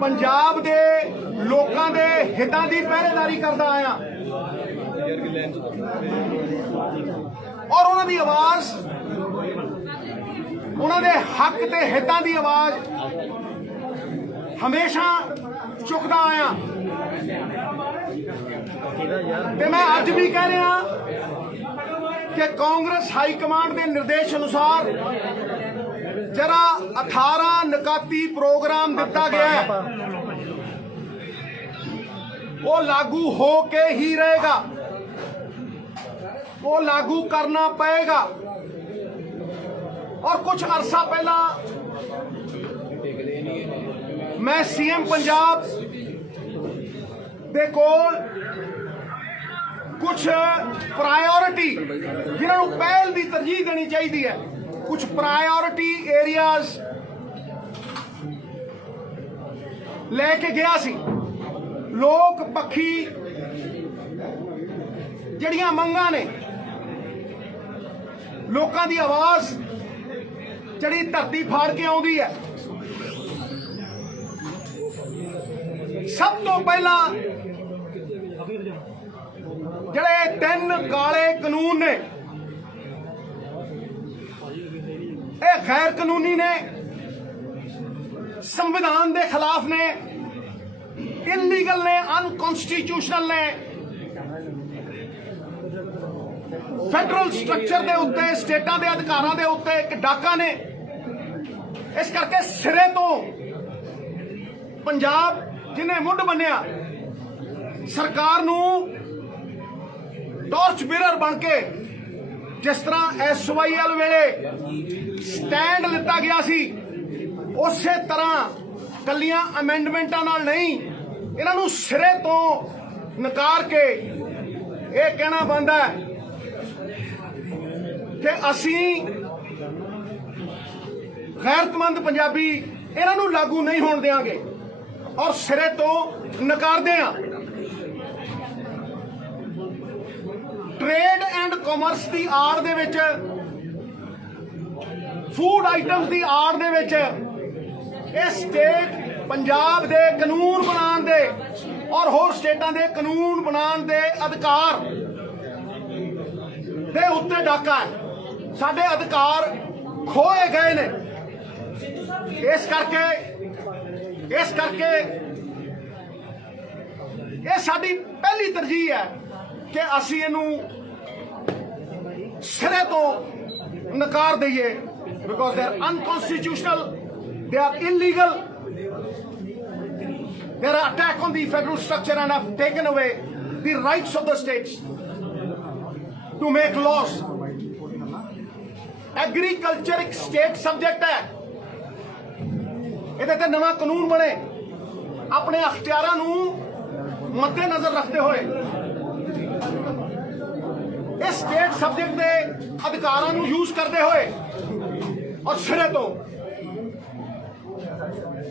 ਪੰਜਾਬ ਦੇ ਲੋਕਾਂ ਦੇ ਹਿੱਤਾਂ ਦੀ ਪਹਿਰੇਦਾਰੀ ਕਰਦਾ ਆਇਆ ਔਰ ਉਹਨਾਂ ਦੀ ਆਵਾਜ਼ ਉਹਨਾਂ ਦੇ ਹੱਕ ਤੇ ਹਿੱਤਾਂ ਦੀ ਆਵਾਜ਼ ਹਮੇਸ਼ਾ ਚੁੱਕਦਾ ਆਇਆ ਤੇ ਮੈਂ ਅੱਜ ਵੀ ਕਹਿ ਰਿਹਾ ਕਿ ਕਾਂਗਰਸ ਹਾਈ ਕਮਾਂਡ ਦੇ ਨਿਰਦੇਸ਼ ਅਨੁਸਾਰ ਜਿਹੜਾ 18 ਨਿਕਾਤੀ ਪ੍ਰੋਗਰਾਮ ਦਿੱਤਾ ਗਿਆ ਹੈ ਉਹ ਲਾਗੂ ਹੋ ਕੇ ਹੀ ਰਹੇਗਾ वो लागू करना पड़ेगा। और कुछ अरसा पहला मैं सीएम पंजाब दे कोल कुछ प्रायोरिटी जिन्होंने पहल की तरजीह देनी चाहिए है, कुछ प्रायोरिटी एरियाज लेके गया सी। लोक पक्षी जड़ियां मंगां ने, लोकां दी आवाज जड़ी धरती फाड़ के आउंदी है। सब तो पहला जड़े 3 काले कानून ने, ये गैर कानूनी ने, संविधान के खिलाफ ने, इलीगल ने, अनकॉन्स्टिट्यूशनल ने, फेडरल स्ट्रक्चर के उत्ते, स्टेटां के अधिकारां के उत्ते एक डाका ने। इस करके सिरे तो पंजाब जिन्हें मुंड बनिया सरकार नूं टॉर्च बीरर बन के, जिस तरह SYL वेले स्टैंड लिता गया सी, उस तरह कलियां अमेंडमेंटां नाल नहीं, इन्हां नूं सिरे तो नकार के ये कहना बनता है कि असी गैरतमंद पंजाबी इन्हां नूं लागू नहीं होण देंगे और सिरे तो नकारदे हां। ट्रेड एंड कॉमर्स की आड़ दे विच, फूड आइटम्स की आड़ दे विच ये स्टेट पंजाब दे कानून बनाने दे और होर स्टेटां दे कानून बनाने दे अधिकार दे उत्ते डाका है। साडे अधिकार खोए गए ने। इस करके ये साडी पहली तरजीह है कि असी इहनूं सिरे तो नकार दईए, because they are unconstitutional, they are illegal, they are attack on the federal structure and have taken away the rights of the states to make laws. Agriculture एक state subject है, ਇਹਦੇ ਤੇ ਨਵਾਂ ਕਾਨੂੰਨ ਬਣੇ ਆਪਣੇ ਅਖਤਿਆਰਾਂ ਨੂੰ ਮੱਦੇਨਜ਼ਰ ਰੱਖਦੇ ਹੋਏ ਇਸ ਸਟੇਟ ਸਬਜੈਕਟ ਦੇ ਅਧਿਕਾਰਾਂ ਨੂੰ ਯੂਜ਼ ਕਰਦੇ ਹੋਏ ਔਰ ਸਿਰੇ ਤੋਂ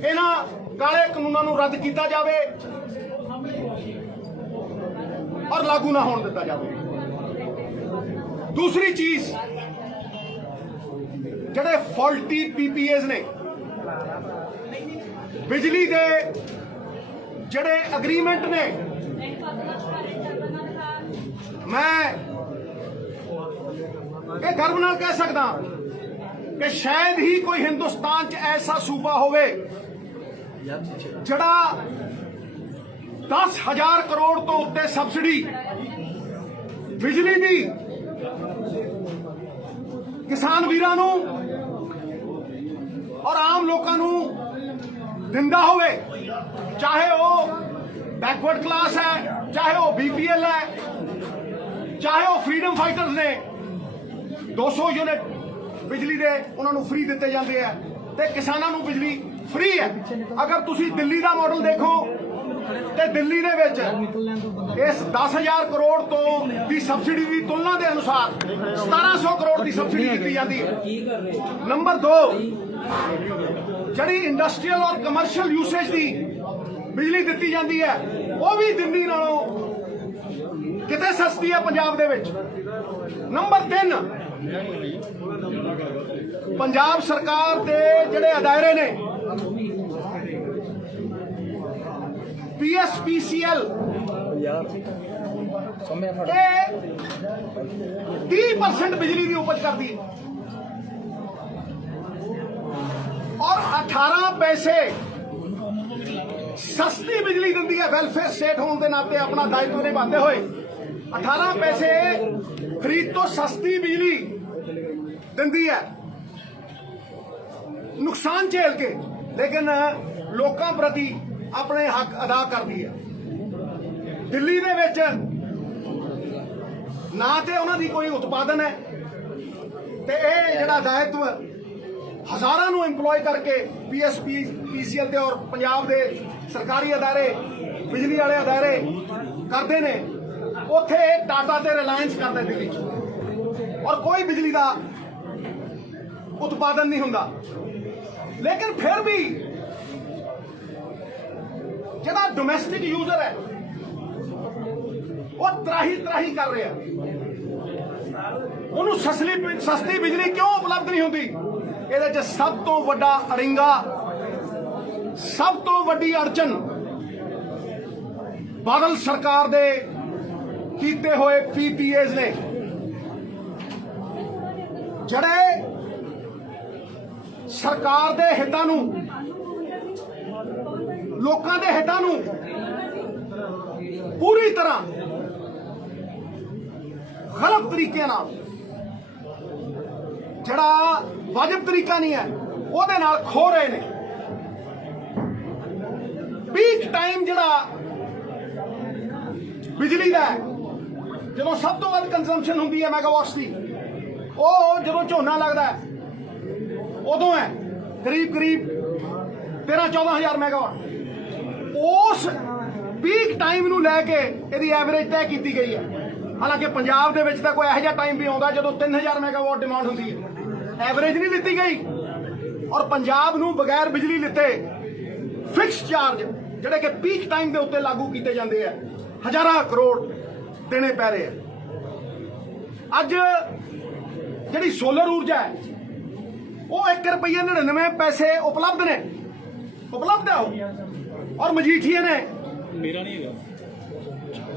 ਇਹਨਾਂ ਕਾਲੇ ਕਾਨੂੰਨਾਂ ਨੂੰ ਰੱਦ ਕੀਤਾ ਜਾਵੇ ਔਰ ਲਾਗੂ ਨਾ ਹੋਣ ਦਿੱਤਾ ਜਾਵੇ। ਦੂਸਰੀ ਚੀਜ਼, ਜਿਹੜੇ ਫਾਲਟੀ PPAs ਨੇ, बिजली दे जड़े अग्रीमेंट ने, मैं ये गर्व नाल कह सकदा कि शायद ही कोई हिंदुस्तान च ऐसा सूबा होवे जड़ा 10,000 करोड़ तो उत्ते सबसिडी बिजली दी किसान वीरां नूं और आम लोकां नूं दिंदा होवे, चाहे वो बैकवर्ड क्लास है, चाहे वो BPL है, चाहे वो फ्रीडम फाइटर्स ने। 200 यूनिट बिजली दे उन्होंने फ्री दिते जाते हैं ते किसानां नूं बिजली फ्री है। अगर तुसी दिल्ली का मॉडल देखो तो दिल्ली दे विच इस 10,000 करोड़ तो दी सबसिडी की तुलना के अनुसार 1700 करोड़ की सबसिडी दी जाती है। नंबर 2, जड़ी इंडस्ट्रीयल और कमर्शियल यूसेज की बिजली दी जाती है वो भी दिल्ली नालों किते सस्ती है पंजाब दे विच। नंबर 3, पंजाब सरकार के जड़े अदारे ने PSPCL 30% बिजली की उपज करती है और 18 पैसे सस्ती बिजली दी है। वेलफेयर स्टेट होने के नाते अपना दायित्व निभाते हुए 18 पैसे खरीद तो सस्ती बिजली दी है, नुकसान झेल के, लेकिन लोगों प्रति अपने हक अदा करती है। दिल्ली दे विच ਨਾ ਤੇ ਉਹਨਾਂ ਦੀ ਕੋਈ ਉਤਪਾਦਨ ਹੈ ਤੇ ਇਹ ਜਿਹੜਾ ਦਾਇਤਵ ਹਜ਼ਾਰਾਂ ਨੂੰ EMPLOY ਕਰਕੇ PSP PCL ਤੇ ਔਰ ਪੰਜਾਬ ਦੇ ਸਰਕਾਰੀ ਅਦਾਰੇ ਬਿਜਲੀ ਵਾਲੇ ਅਦਾਰੇ ਕਰਦੇ ਨੇ, ਉੱਥੇ ਟਾਟਾ ਤੇ ਰਿਲਾਇੰਸ ਕਰਦੇ ਦਿੱਲੀ 'ਚ ਔਰ ਕੋਈ ਬਿਜਲੀ ਦਾ ਉਤਪਾਦਨ ਨਹੀਂ ਹੁੰਦਾ। ਲੇਕਿਨ ਫਿਰ ਵੀ ਜਿਹੜਾ ਡੋਮੈਸਟਿਕ ਯੂਜ਼ਰ ਹੈ ਉਹ ਤਰਾਹੀ ਕਰ ਰਿਹਾ, ਉਹਨੂੰ ਸਸਤੀ ਬਿਜਲੀ ਕਿਉਂ ਉਪਲਬਧ ਨਹੀਂ ਹੁੰਦੀ? ਇਹਦੇ 'ਚ ਸਭ ਤੋਂ ਵੱਡਾ ਅੜਿੰਗਾ, ਸਭ ਤੋਂ ਵੱਡੀ ਅੜਚਨ ਬਾਦਲ ਸਰਕਾਰ ਦੇ ਕੀਤੇ ਹੋਏ PPAs ਨੇ, ਜਿਹੜੇ ਸਰਕਾਰ ਦੇ ਹਿੱਤਾਂ ਨੂੰ, ਲੋਕਾਂ ਦੇ ਹਿੱਤਾਂ ਨੂੰ ਪੂਰੀ ਤਰ੍ਹਾਂ ਗਲਤ ਤਰੀਕੇ ਨਾਲ, ਜਿਹੜਾ ਵਾਜਬ ਤਰੀਕਾ ਨਹੀਂ ਹੈ, ਉਹਦੇ ਨਾਲ ਖੋ ਰਹੇ ਨੇ। ਪੀਕ ਟਾਈਮ ਜਿਹੜਾ ਬਿਜਲੀ ਦਾ ਹੈ, ਜਦੋਂ ਸਭ ਤੋਂ ਵੱਧ ਕੰਜ਼ੰਪਸ਼ਨ ਹੁੰਦੀ ਹੈ ਮੈਗਾਵਾਟਸ ਦੀ, ਉਹ ਜਦੋਂ ਝੋਨਾ ਲੱਗਦਾ ਹੈ ਉਦੋਂ ਹੈ ਕਰੀਬ 13-14 ਹਜ਼ਾਰ ਮੈਗਾਵਾਟ। ਉਸ ਪੀਕ ਟਾਈਮ ਨੂੰ ਲੈ ਕੇ ਇਹਦੀ ਐਵਰੇਜ ਤੈਅ ਕੀਤੀ ਗਈ ਹੈ। ਹਾਲਾਂਕਿ ਪੰਜਾਬ ਦੇ ਵਿੱਚ ਤਾਂ ਕੋਈ ਇਹੋ ਜਿਹਾ ਟਾਈਮ ਵੀ ਆਉਂਦਾ ਜਦੋਂ 3000 ਮੈਗਾਵਾਟ ਡਿਮਾਂਡ ਹੁੰਦੀ ਹੈ, ਐਵਰੇਜ ਨਹੀਂ ਦਿੱਤੀ ਗਈ। ਔਰ ਪੰਜਾਬ ਨੂੰ ਬਗੈਰ ਬਿਜਲੀ ਲਿੱਤੇ ਫਿਕਸ ਚਾਰਜ ਜਿਹੜੇ ਕਿ ਪੀਕ ਟਾਈਮ ਦੇ ਉੱਤੇ ਲਾਗੂ ਕੀਤੇ ਜਾਂਦੇ ਆ, ਹਜ਼ਾਰਾਂ ਕਰੋੜ ਦੇਣੇ ਪੈ ਰਹੇ ਆ। ਅੱਜ ਜਿਹੜੀ ਸੋਲਰ ਊਰਜਾ ਹੈ ਉਹ 1 ਰੁਪਈਆ 99 ਪੈਸੇ ਉਪਲਬਧ ਨੇ, ਉਪਲਬਧ ਹੈ ਉਹ। ਔਰ ਮਜੀਠੀਏ ਨੇ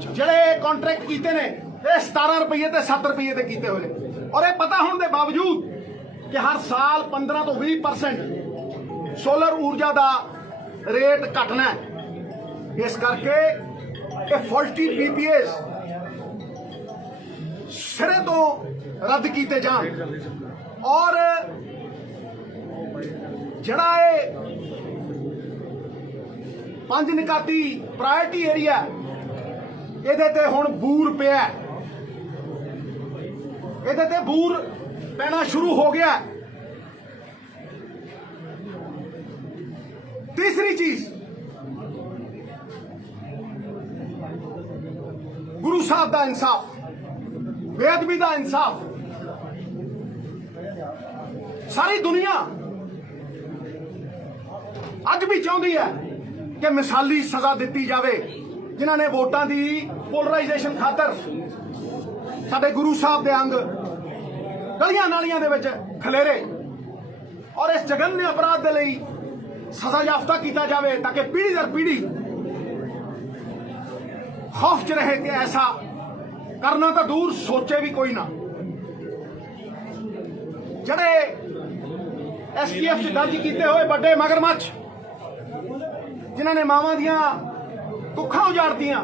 ਜਿਹੜੇ ਕੰਟਰੈਕਟ ਕੀਤੇ ਨੇ ਇਹ 17 ਰੁਪਏ ਤੇ 7 ਰੁਪਏ ਤੇ ਕੀਤੇ ਹੋਏ ਨੇ। ਔਰ ਇਹ ਪਤਾ ਹੋਣ ਦੇ ਬਾਵਜੂਦ ਕਿ ਹਰ ਸਾਲ 15 ਤੋਂ 20% ਸੋਲਰ ਊਰਜਾ ਦਾ ਰੇਟ ਘਟਣਾ ਹੈ। ਇਸ ਕਰਕੇ ਇਹ ਫਾਲਟੀ PPAs ਸਿਰੇ ਤੋਂ ਰੱਦ ਕੀਤੇ ਜਾਣ ਔਰ ਜਿਹੜਾ ਇਹ 5 ਨਿਕਾਤੀ ਪ੍ਰਾਇਰਟੀ ਏਰੀਆ ਇਹਦੇ ਤੇ ਹੁਣ ਬੂਰ ਪਿਆ, ਇਹਦੇ ਤੇ ਬੂਰ ਪੈਣਾ ਸ਼ੁਰੂ ਹੋ ਗਿਆ। ਤੀਸਰੀ ਚੀਜ਼, ਗੁਰੂ ਸਾਹਿਬ ਦਾ ਇਨਸਾਫ, ਬੇਅਦਬੀ ਦਾ ਇਨਸਾਫ। ਸਾਰੀ ਦੁਨੀਆ ਅੱਜ ਵੀ ਚਾਹੁੰਦੀ ਹੈ ਕਿ ਮਿਸਾਲੀ ਸਜ਼ਾ ਦਿੱਤੀ ਜਾਵੇ ਜਿਨ੍ਹਾਂ ਨੇ ਵੋਟਾਂ ਦੀ ਪੋਲਰਾਈਜੇਸ਼ਨ ਖਾਤਰ ਸਾਡੇ ਗੁਰੂ ਸਾਹਿਬ ਦੇ ਅੰਗ ਗਲੀਆਂ ਨਾਲੀਆਂ ਦੇ ਵਿੱਚ ਖਲੇਰੇ। ਔਰ ਇਸ ਜਗਨਯ ਅਪਰਾਧ ਦੇ ਲਈ ਸਜ਼ਾ ਯਾਫਤਾ ਕੀਤਾ ਜਾਵੇ ਤਾਂ ਕਿ ਪੀੜ੍ਹੀ ਦਰ ਪੀੜ੍ਹੀ ਖੌਫ 'ਚ ਰਹੇ ਕਿ ਐਸਾ ਕਰਨਾ ਤਾਂ ਦੂਰ ਸੋਚੇ ਵੀ ਕੋਈ ਨਾ। ਜਿਹੜੇ STF 'ਚ ਦਰਜ ਕੀਤੇ ਹੋਏ ਵੱਡੇ ਮਗਰਮੱਛ ਜਿਨ੍ਹਾਂ ਨੇ ਮਾਵਾਂ ਦੀਆਂ ਕੁੱਖਾਂ ਉਜਾੜਤੀਆਂ,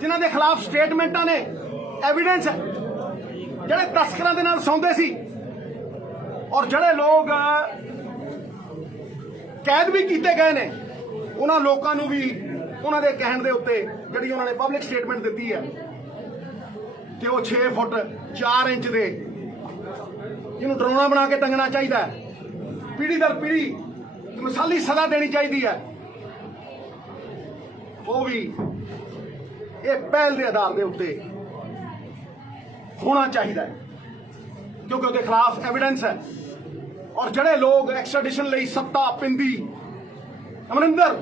ਜਿਨ੍ਹਾਂ ਦੇ ਖਿਲਾਫ ਸਟੇਟਮੈਂਟਾਂ ਨੇ, ਐਵੀਡੈਂਸ ਹੈ, ਜਿਹੜੇ ਤਸਕਰਾਂ ਦੇ ਨਾਲ ਸੌਂਦੇ ਸੀ ਔਰ ਜਿਹੜੇ ਲੋਕ ਕੈਦ ਵੀ ਕੀਤੇ ਗਏ ਨੇ, ਉਹਨਾਂ ਲੋਕਾਂ ਨੂੰ ਵੀ ਉਹਨਾਂ ਦੇ ਕਹਿਣ ਦੇ ਉੱਤੇ ਜਿਹੜੀ ਉਹਨਾਂ ਨੇ ਪਬਲਿਕ ਸਟੇਟਮੈਂਟ ਦਿੱਤੀ ਹੈ ਕਿ ਉਹ 6 ਫੁੱਟ 4 ਇੰਚ ਦੇ ਜਿਹਨੂੰ ਡਰਾਉਣਾ ਬਣਾ ਕੇ ਟੰਗਣਾ ਚਾਹੀਦਾ ਹੈ, ਪੀੜ੍ਹੀ ਦਰ ਪੀੜ੍ਹੀ ਮਿਸਾਲੀ ਸਜ਼ਾ ਦੇਣੀ ਚਾਹੀਦੀ ਹੈ, ਉਹ ਵੀ ਇਹ ਪਹਿਲ ਦੇ ਆਧਾਰ ਦੇ ਉੱਤੇ ਹੋਣਾ ਚਾਹੀਦਾ ਹੈ ਕਿਉਂਕਿ ਉਹਦੇ ਖਿਲਾਫ ਐਵੀਡੈਂਸ ਹੈ। ਔਰ ਜਿਹੜੇ ਲੋਕ ਐਕਸਟ੍ਰੈਡੀਸ਼ਨ ਲਈ ਸੱਤਾ ਪਿੰਦੀ ਅਮਰਿੰਦਰ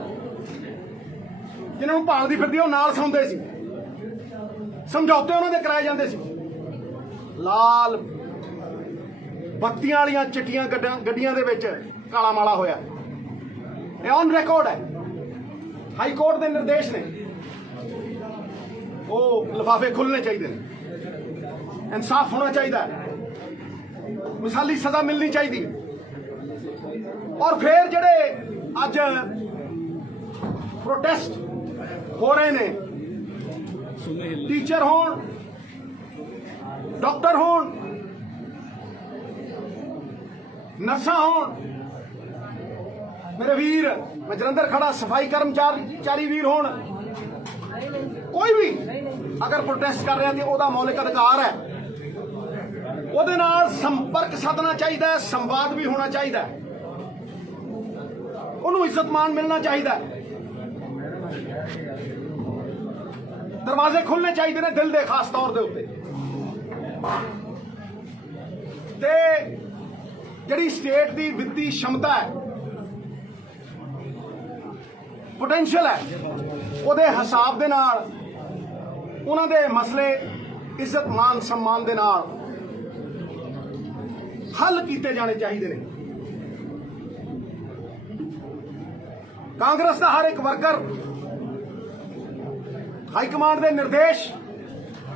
ਜਿਨ੍ਹਾਂ ਨੂੰ ਭਾਲਦੀ ਫਿਰਦੀ ਉਹ ਨਾਲ ਸੌਂਦੇ ਸੀ, ਸਮਝੌਤੇ ਉਹਨਾਂ ਦੇ ਕਰਾਏ ਜਾਂਦੇ ਸੀ। ਲਾਲ ਬੱਤੀਆਂ ਵਾਲੀਆਂ ਚਿੱਟੀਆਂ ਗੱਡੀਆਂ ਦੇ ਵਿੱਚ ਕਾਲਾ ਮਾਲਾ ਹੋਇਆ, ਇਹ ਔਨ ਰਿਕਾਰਡ ਹੈ। ਹਾਈ ਕੋਰਟ ਦੇ ਨਿਰਦੇਸ਼ ਨੇ, ਉਹ ਲਿਫਾਫੇ ਖੁੱਲਣੇ ਚਾਹੀਦੇ ਨੇ, ਇਨਸਾਫ ਹੋਣਾ ਚਾਹੀਦਾ ਹੈ, ਮਿਸਾਲੀ ਸਜ਼ਾ ਮਿਲਣੀ ਚਾਹੀਦੀ ਹੈ। ਔਰ ਫਿਰ ਜਿਹੜੇ ਅੱਜ ਪ੍ਰੋਟੈਸਟ ਹੋ ਰਹੇ ਨੇ, ਟੀਚਰ ਹੋਣ, ਡਾਕਟਰ ਹੋਣ, ਨਰਸਾਂ ਹੋਣ, ਮੇਰੇ ਵੀਰ ਮੈਂ ਜਲੰਧਰ ਖੜਾ ਸਫਾਈ ਕਰਮਚਾਰੀ ਵੀਰ ਹੋਣ, ਕੋਈ ਵੀ ਅਗਰ ਪ੍ਰੋਟੈਸਟ ਕਰ ਰਿਹਾ ਤੇ ਉਹਦਾ ਮੌਲਿਕ ਅਧਿਕਾਰ ਹੈ, ਉਹਦੇ ਨਾਲ ਸੰਪਰਕ ਸਾਧਣਾ ਚਾਹੀਦਾ ਹੈ, ਸੰਵਾਦ ਵੀ ਹੋਣਾ ਚਾਹੀਦਾ ਹੈ, ਉਹਨੂੰ ਇੱਜ਼ਤ ਮਾਣ ਮਿਲਣਾ ਚਾਹੀਦਾ ਹੈ, ਦਰਵਾਜ਼ੇ ਖੁੱਲਣੇ ਚਾਹੀਦੇ ਨੇ ਦਿਲ ਦੇ ਖਾਸ ਤੌਰ ਦੇ ਉੱਤੇ। ਤੇ ਜਿਹੜੀ ਸਟੇਟ ਦੀ ਵਿੱਤੀ ਸ਼ਮਤਾ ਹੈ, ਪੋਟੈਂਸ਼ੀਅਲ ਹੈ, ਉਹਦੇ ਹਿਸਾਬ ਦੇ ਨਾਲ ਉਹਨਾਂ ਦੇ ਮਸਲੇ ਇੱਜ਼ਤ ਮਾਨ ਸਨਮਾਨ ਦੇ ਨਾਲ ਹੱਲ ਕੀਤੇ ਜਾਣੇ ਚਾਹੀਦੇ ਨੇ। ਕਾਂਗਰਸ ਦਾ ਹਰ ਇੱਕ ਵਰਕਰ ਹਾਈ ਕਮਾਂਡ ਦੇ ਨਿਰਦੇਸ਼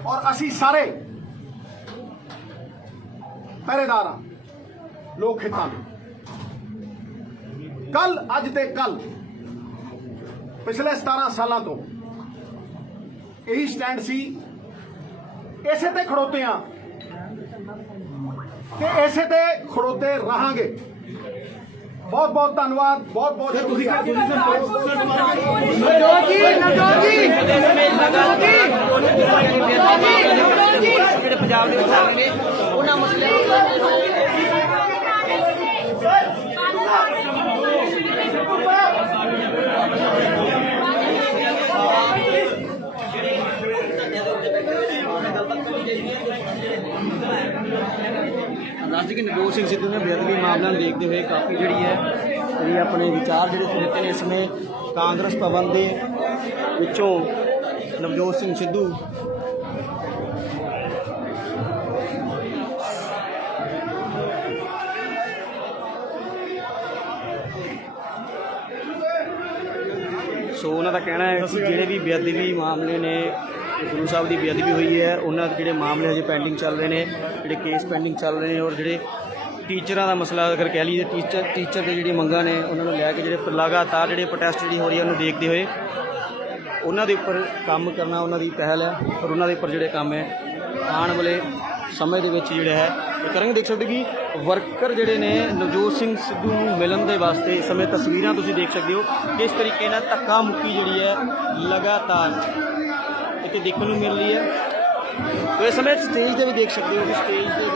ਔਰ ਅਸੀਂ ਸਾਰੇ ਪਹਿਰੇਦਾਰ ਹਾਂ ਲੋਕ ਹਿੱਤਾਂ ਦੇ। ਕੱਲ ਅੱਜ ਤੇ ਕੱਲ ਪਿਛਲੇ 17 ਸਾਲਾਂ ਤੋਂ ਇਹੀ ਸਟੈਂਡ ਸੀ, ਇਸੇ ਤੇ ਖੜੋਤੇ ਆ ਤੇ ਇਸੇ ਤੇ ਖੜੋਤੇ ਰਹਾਂਗੇ। ਬਹੁਤ ਬਹੁਤ ਧੰਨਵਾਦ, ਬਹੁਤ ਬਹੁਤ ਸ਼ੁਕਰੀਆ। ਜਿਹੜੇ ਪੰਜਾਬ ਦੇ ਵਿੱਚ ਆਣਗੇ ਉਹਨਾਂ ਮਸਲਿਆਂ ਦੱਸਦੇ ਕਿ ਨਵਜੋਤ ਸਿੰਘ ਸਿੱਧੂ ਨੇ ਬੇਅਦਬੀ ਮਾਮਲਿਆਂ ਨੂੰ ਦੇਖਦੇ ਹੋਏ ਕਾਫੀ ਜਿਹੜੀ ਆਪਣੇ ਵਿਚਾਰ ਜਿਹੜੇ ਦਿੱਤੇ ਨੇ। ਇਸ ਸਮੇਂ ਕਾਂਗਰਸ ਭਵਨ ਦੇ ਵਿੱਚੋਂ ਨਵਜੋਤ ਸਿੰਘ ਸਿੱਧੂ ਸੋ ਉਹਨਾਂ ਦਾ ਕਹਿਣਾ ਹੈ ਕਿ ਜਿਹੜੇ ਵੀ ਬੇਅਦਬੀ ਮਾਮਲੇ ਨੇ, ਗੁਰੂ ਸਾਹਿਬ ਦੀ ਬੇਅਦਬੀ ਹੋਈ ਹੈ, ਉਹਨਾਂ ਦੇ ਜਿਹੜੇ ਮਾਮਲੇ ਹਜੇ ਪੈਂਡਿੰਗ ਚੱਲ ਰਹੇ ਨੇ, ਜਿਹੜੇ ਕੇਸ ਪੈਂਡਿੰਗ ਚੱਲ ਰਹੇ ਨੇ, ਔਰ ਜਿਹੜੇ ਟੀਚਰਾਂ ਦਾ ਮਸਲਾ ਅਗਰ ਕਹਿ ਲਈਏ, ਟੀਚਰ ਦੇ ਜਿਹੜੀਆਂ ਮੰਗਾਂ ਨੇ ਉਹਨਾਂ ਨੂੰ ਲੈ ਕੇ ਜਿਹੜੇ ਲਗਾਤਾਰ ਜਿਹੜੇ ਪ੍ਰੋਟੈਸਟ ਜਿਹੜੀ ਹੋ ਰਹੀ ਹੈ ਉਹਨੂੰ ਦੇਖਦੇ ਹੋਏ ਉਹਨਾਂ ਦੇ ਉੱਪਰ ਕੰਮ ਕਰਨਾ ਉਹਨਾਂ ਦੀ ਪਹਿਲ ਹੈ, ਔਰ ਉਹਨਾਂ ਦੇ ਉੱਪਰ ਜਿਹੜੇ ਕੰਮ ਹੈ ਆਉਣ ਵਾਲੇ ਸਮੇਂ ਦੇ ਵਿੱਚ ਜਿਹੜਾ ਹੈ ਇਹ ਕਰਾਂਗੇ। ਦੇਖ ਸਕਦੇ ਕਿ ਵਰਕਰ ਜਿਹੜੇ ਨੇ ਨਵਜੋਤ ਸਿੰਘ ਸਿੱਧੂ ਨੂੰ ਮਿਲਣ ਦੇ ਵਾਸਤੇ ਇਸ ਸਮੇਂ ਤਸਵੀਰਾਂ ਤੁਸੀਂ ਦੇਖ ਸਕਦੇ ਹੋ ਕਿਸ ਤਰੀਕੇ ਨਾਲ ਧੱਕਾ ਮੁੱਕੀ ਜਿਹੜੀ ਹੈ ਲਗਾਤਾਰ ਇੱਥੇ ਦੇਖਣ ਨੂੰ ਮਿਲ ਰਹੀ ਹੈ। ਤੇ ਇਸ ਸਮੇਂ ਸਟੇਜ ਤੇ ਵੀ ਦੇਖ ਸਕਦੇ ਹੋ ਕਿ ਸਟੇਜ ਦੇ ਵਿੱਚ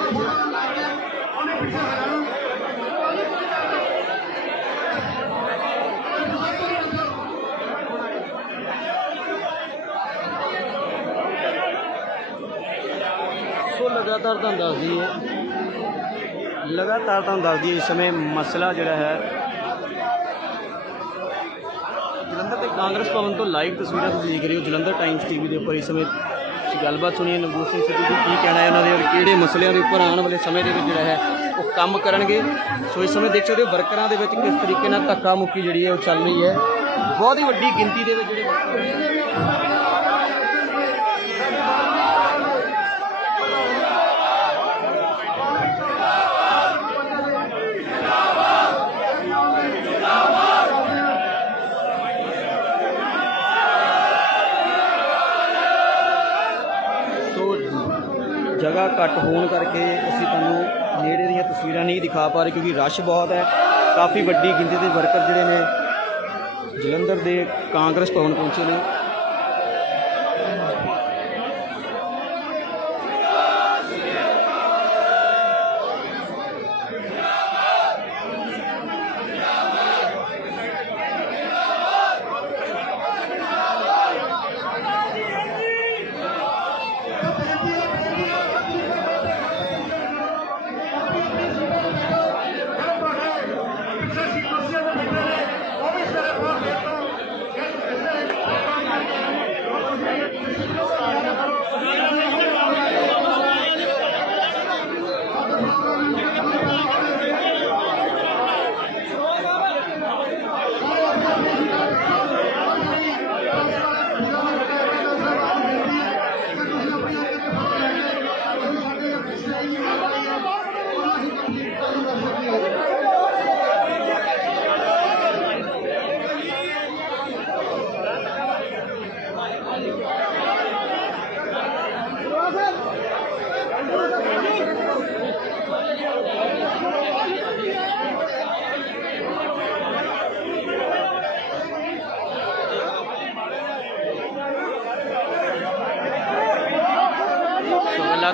ਲਗਾਤਾਰ ਤੁਹਾਨੂੰ ਦੱਸ ਦਈਏ ਇਸ ਸਮੇਂ ਮਸਲਾ ਜਿਹੜਾ ਹੈ ਜਲੰਧਰ ਦੇ ਕਾਂਗਰਸ ਭਵਨ ਤੋਂ ਲਾਈਵ ਤਸਵੀਰਾਂ ਤੁਸੀਂ ਦੇਖ ਰਹੇ ਹੋ ਜਲੰਧਰ ਟਾਈਮਸ ਟੀਵੀ ਦੇ ਉੱਪਰ। ਇਸ ਸਮੇਂ ਤੁਸੀਂ ਗੱਲਬਾਤ ਸੁਣੀਏ ਨਵਜੋਤ ਸਿੰਘ ਸਿੱਧੂ ਦੀ ਕੀ ਕਹਿਣਾ ਹੈ ਉਹਨਾਂ ਦੇ, ਔਰ ਕਿਹੜੇ ਮਸਲਿਆਂ ਦੇ ਉੱਪਰ ਆਉਣ ਵਾਲੇ ਸਮੇਂ ਦੇ ਵਿੱਚ ਜਿਹੜਾ ਹੈ ਉਹ ਕੰਮ ਕਰਨਗੇ। ਸੋ ਇਸ ਸਮੇਂ ਦੇਖ ਸਕਦੇ ਹੋ ਵਰਕਰਾਂ ਦੇ ਵਿੱਚ ਕਿਸ ਤਰੀਕੇ ਨਾਲ ਧੱਕਾ ਮੁੱਕੀ ਜਿਹੜੀ ਹੈ ਉਹ ਚੱਲ ਰਹੀ ਹੈ। ਬਹੁਤ ਹੀ ਵੱਡੀ ਗਿਣਤੀ ਦੇ ਵਿੱਚ ਜਿਹੜੇ ਵਰਕਰ ਜਗ੍ਹਾ ਘੱਟ ਹੋਣ ਕਰਕੇ ਅਸੀਂ ਤੁਹਾਨੂੰ ਨੇੜੇ ਦੀਆਂ ਤਸਵੀਰਾਂ ਨਹੀਂ ਦਿਖਾ ਪਾ ਰਹੇ ਕਿਉਂਕਿ ਰਸ਼ ਬਹੁਤ ਹੈ। ਕਾਫੀ ਵੱਡੀ ਗਿਣਤੀ ਦੇ ਵਰਕਰ ਜਿਹੜੇ ਨੇ ਜਲੰਧਰ ਦੇ ਕਾਂਗਰਸ ਭਵਨ ਪਹੁੰਚੇ ਨੇ।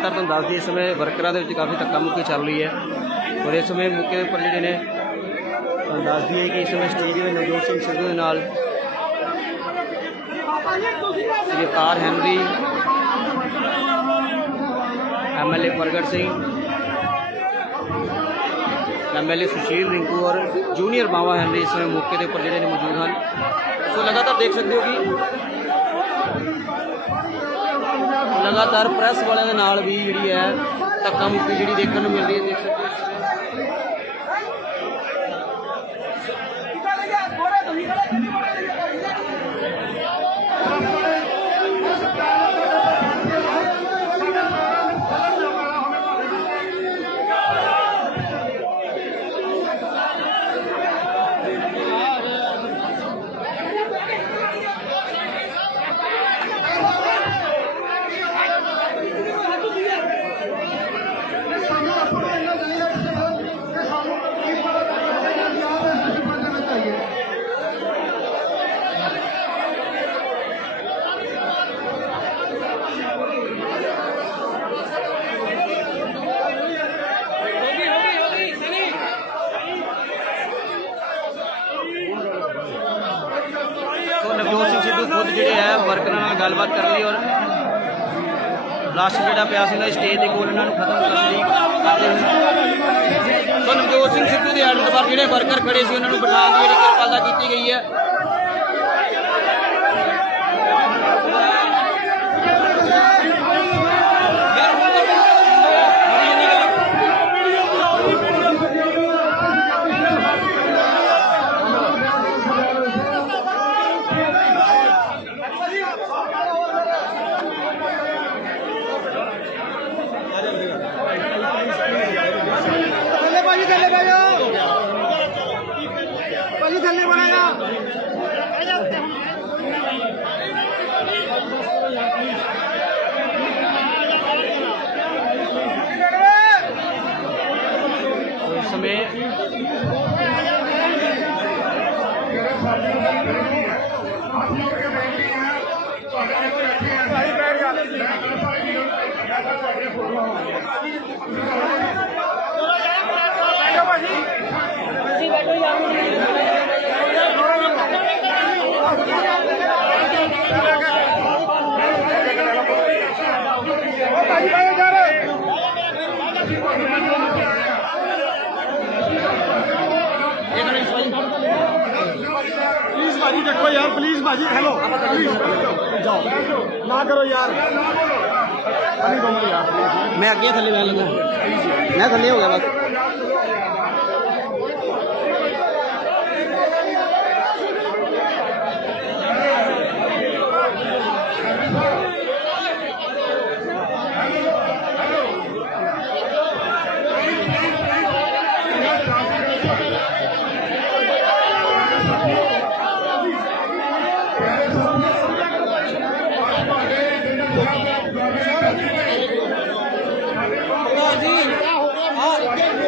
लगातार तुहानूं दस दी इस समय वर्करां दे विच काफ़ी धक्का मुक्की चल रही है और इस समय मौके पर जिहड़े ने तुहानूं दस दईए कि इस समय स्टेज दे नवजोत सिंह सिद्धू दे नाल श्री अवतार हैनरी MLA प्रगट सिंह MLA सुशील रिंकू और जूनियर बावा हैनरी इस समय मौके के उपर जोड़े मौजूद हैं। तो लगातार देख सकते हो कि लगातार प्रैस वाले नाल भी जी है धक्का मुक्की जी देखने को मिल रही है। देख सकते हो नवजोत सिंह सिद्धू खुद जोड़े है वर्करां नाल गलबात कर रही और लास्ट जोड़ा पिया स्टेज के कोल इन्होंने खत्म करने करते हुए तो नवजोत सिंह सिद्धू के एंड पर जोड़े वर्कर खड़े से उन्होंने बिठाने की किरपालता की गई है। प्लीज भाजी देखो यार, प्लीज भाजी, हेलो जाओ ना करो यार, मैं अगे थले बह लगा, मैं थले हो गया बस। जी क्या हो गया?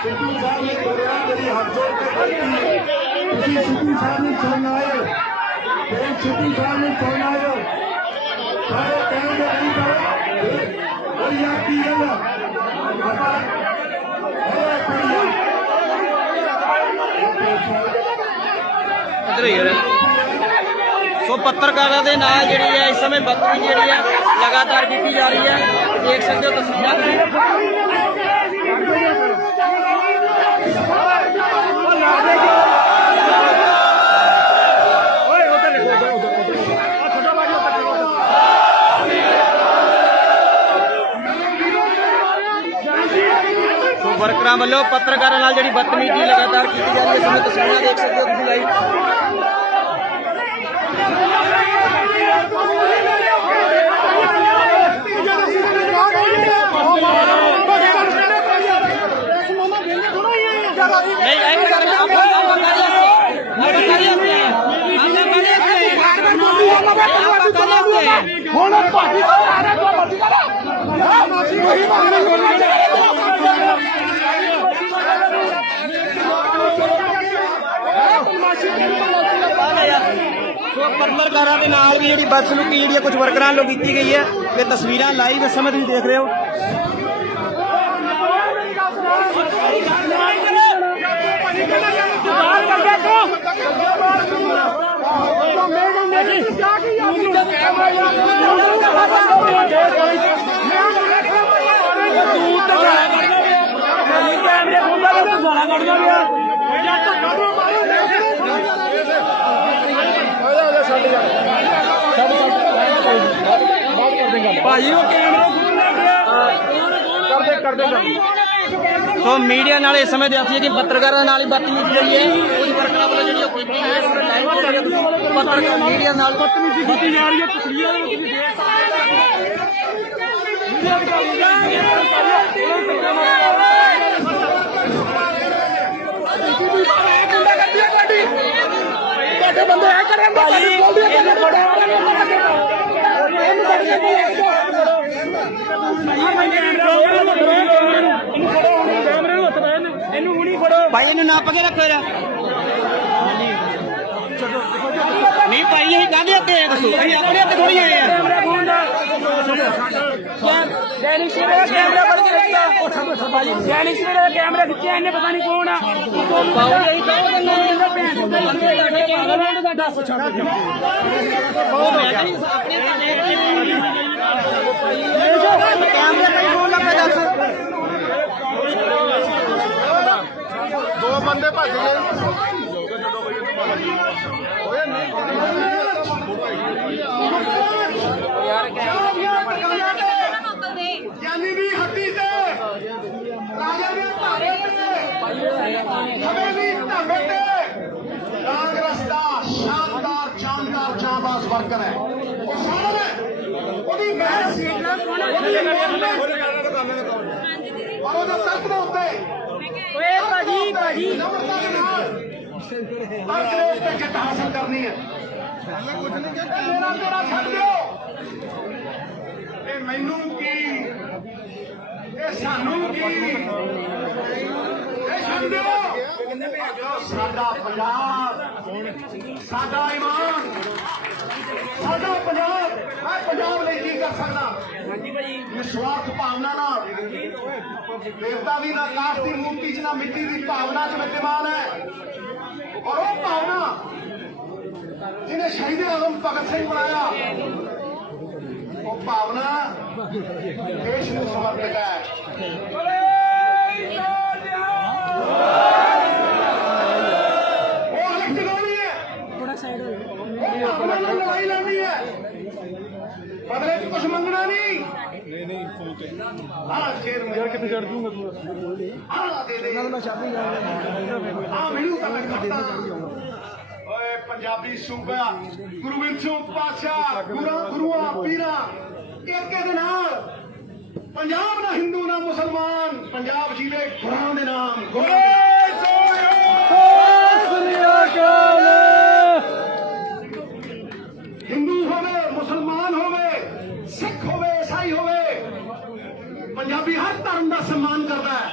सिद्धू साहब ने बोलिया मेरी हाथ जोड़ के बेनती तुसी सिद्धू साहब ने छोड़ना आए फिर सिद्धू साहब ने छोड़ना आए सारे कहेंगे नहीं करो और याद की गल ਇੱਧਰ ਹੀ ਹੈ ਸੋ ਪੱਤਰਕਾਰਾਂ ਦੇ ਨਾਲ ਜਿਹੜੀ ਹੈ ਇਸ ਸਮੇਂ ਬਦਤਮੀਜ਼ੀ ਜਿਹੜੀ ਹੈ ਲਗਾਤਾਰ ਕੀਤੀ ਜਾ ਰਹੀ ਹੈ ਦੇਖ ਸਕਦੇ ਹੋ ਤਸਵੀਰਾਂ ਸੋ ਵਰਕਰਾਂ ਵੱਲੋਂ ਪੱਤਰਕਾਰਾਂ ਨਾਲ ਜਿਹੜੀ ਬਦਤਮੀਜ਼ੀ ਲਗਾਤਾਰ ਕੀਤੀ ਜਾ ਰਹੀ ਹੈ ਇਸ ਸਮੇਂ ਤਸਵੀਰਾਂ ਦੇਖ ਸਕਦੇ ਹੋ ਤੁਸੀਂ ਲਾਈਵ नहीं ऐसे करके पत्रकारों के नाल भी जी बदसलूकी जी कुछ वर्करां लोग की गई है ये तस्वीर लाइव इस समय तुम देख रहे हो भाजी वो तो मीडिया नाल इस समय दसी कि पत्रकारों नाल ही बदतमीजी जी है कुछ वर्करां वालों जी कीती है इस लाइव पत्रकार मीडिया नाल बदतमीजी की जा रही है तस्वीरां में तुसीं देख सकते बंदे है करें भाई इन्हें नाप के रखो नहीं भाई यही काहदे हत्थे है दसो असीं अपने हत्थे थोड़ी आए हैं दैनिक सवेरा कैमरा बड़ के रखता दैनिक सवेरा कैमरा खिंचे इन्हें पता नहीं कौन दो बंदे भज गए यानी भी हड्डी से राजा ने धारे हमें भी ढाबे से कांग्रेस का शानदार शानदार जांबाज वर्कर है और वो तर्क में होते जित हासिल करनी है मेरा छड़ दो मैनू की सानू की साडा पंजाब साडा ईमान साडा पंजाब मैं पंजाब नहीं की कर सकता निस्वार्थ भावना ना देवता भी ना काश की मूर्ति च ना मिट्टी की भावना च विद्यमान है और वो भावना जिन्हें शहीद आजम भगत सिंह बनाया वो भावना देश को समर्पित है वो अलग चुनावी है थोड़ा साइड हो लड़ाई लड़नी है बदले च कुछ मंगना नहीं हाँ चेयरमैन कितने चढ़ दूंगा तू हाँ दे दे मैं शादी ਪੰਜਾਬੀ ਸੂਬਾ ਗੁਰੂ ਗੋਬਿੰਦ ਸਿੰਘ ਪਾਤਸ਼ਾਹ ਗੁਰੂਆਂ ਪੀਰਾਂ ਏਕੇ ਦੇ ਨਾਲ ਪੰਜਾਬ ਨਾ ਹਿੰਦੂ ਨਾ ਮੁਸਲਮਾਨ ਪੰਜਾਬ ਜੀਵੇ ਗੁਰਾਂ ਦੇ ਨਾਮ ਹਿੰਦੂ ਹੋਵੇ ਮੁਸਲਮਾਨ ਹੋਵੇ ਸਿੱਖ ਹੋਵੇ ਈਸਾਈ ਹੋਵੇ ਪੰਜਾਬੀ ਹਰ ਧਰਮ ਦਾ ਸਨਮਾਨ ਕਰਦਾ ਹੈ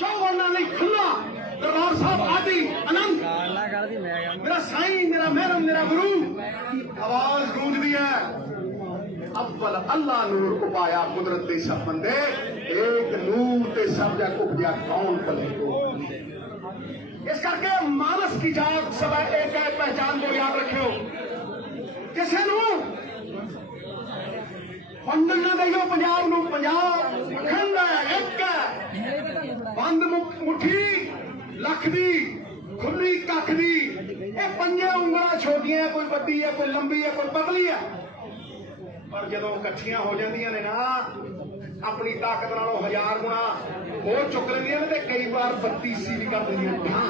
ਚੌਵਰਨਾਂ ਲਈ ਖੁੱਲਾ ਦਰਬਾਰ ਸਾਹਿਬ ਆਦਿ ਅਨੰਦ ਮੇਰਾ ਸਾਈਂ ਮੇਰਾ ਮਹਿਰਮ ਮੇਰਾ ਗੁਰੂ ਆਵਾਜ਼ ਗੂੰਜਦੀ ਹੈ अव्वल अल्लाह नूर उपाया कुदरत दे सब बंदे एक नूर ते सब जग उपजा कौन भले को इस करके मानस की जात सब एक है पहचान को याद रखियो किसी नू वंडन ना दियो पंजाब नू पंजाब अखंड है एक है बंद मुट्ठी लख दी खुली कख दी ये पंजे उंगलां छोटियां कोई बड़ी है कोई लंबी है कोई पतली है पर जदों इकट्ठियां हो जांदियां ने ना अपनी ताकत नालों 1000 गुणा और चुक लेंदियां ने ते कई बार 32 भी कर दिंदियां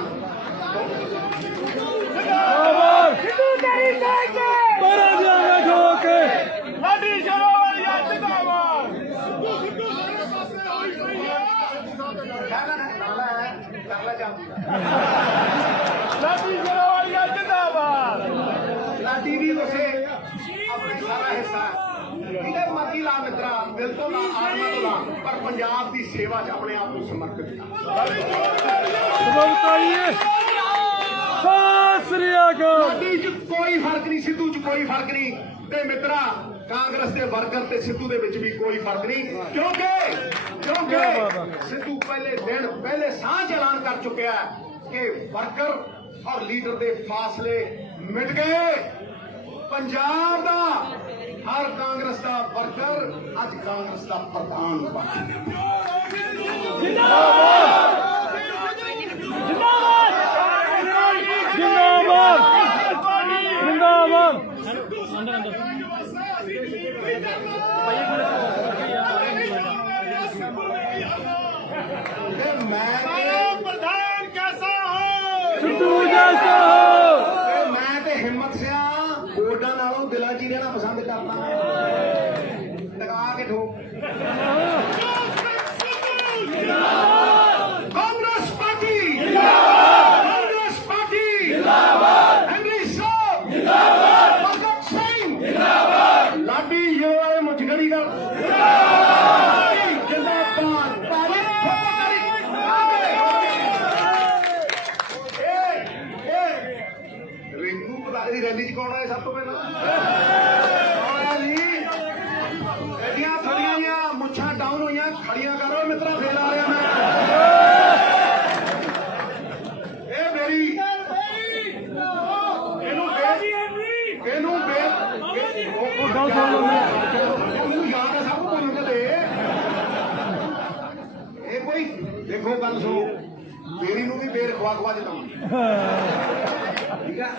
लाडी भी तुसे अपने सारा हिस्सा जिधे मर्जी ला मित्रा दिल तो ला आत्मा तो ला पर पंजाब की सेवा च अपने आप को समर्पित लाडी च कोई फर्क नहीं सिद्धू च कोई फर्क नहीं ते मित्रा कांग्रेस के वर्कर ते सिद्धू दे विच भी कोई फर्क नहीं क्योंकि सिद्धू पहले दिन पहले सांझ ऐलान कर चुका है कि वर्कर और लीडर के फासले मिट गए पंजाब का हर कांग्रेस का वर्कर अज कांग्रेस का प्रधान प्रधान कैसा हो मैं ते हिम्मत से गोडा नालों दिला जी रहना पसंद करता लगा के ठोक कांग्रेस पार्टी हेनरी साहब भगत सिंह लाडी ये मुझगड़ी का रैली च कौन आया सब तो पहला एडियां थड़ियां मुछां डाउन हुई खड़ियां करो मित्रा फिर आ रहा मैं मेरी याद है सब भूल के कोई देखो गल सुनो मेरी नू भी बेर खवा खवा देता ठीक है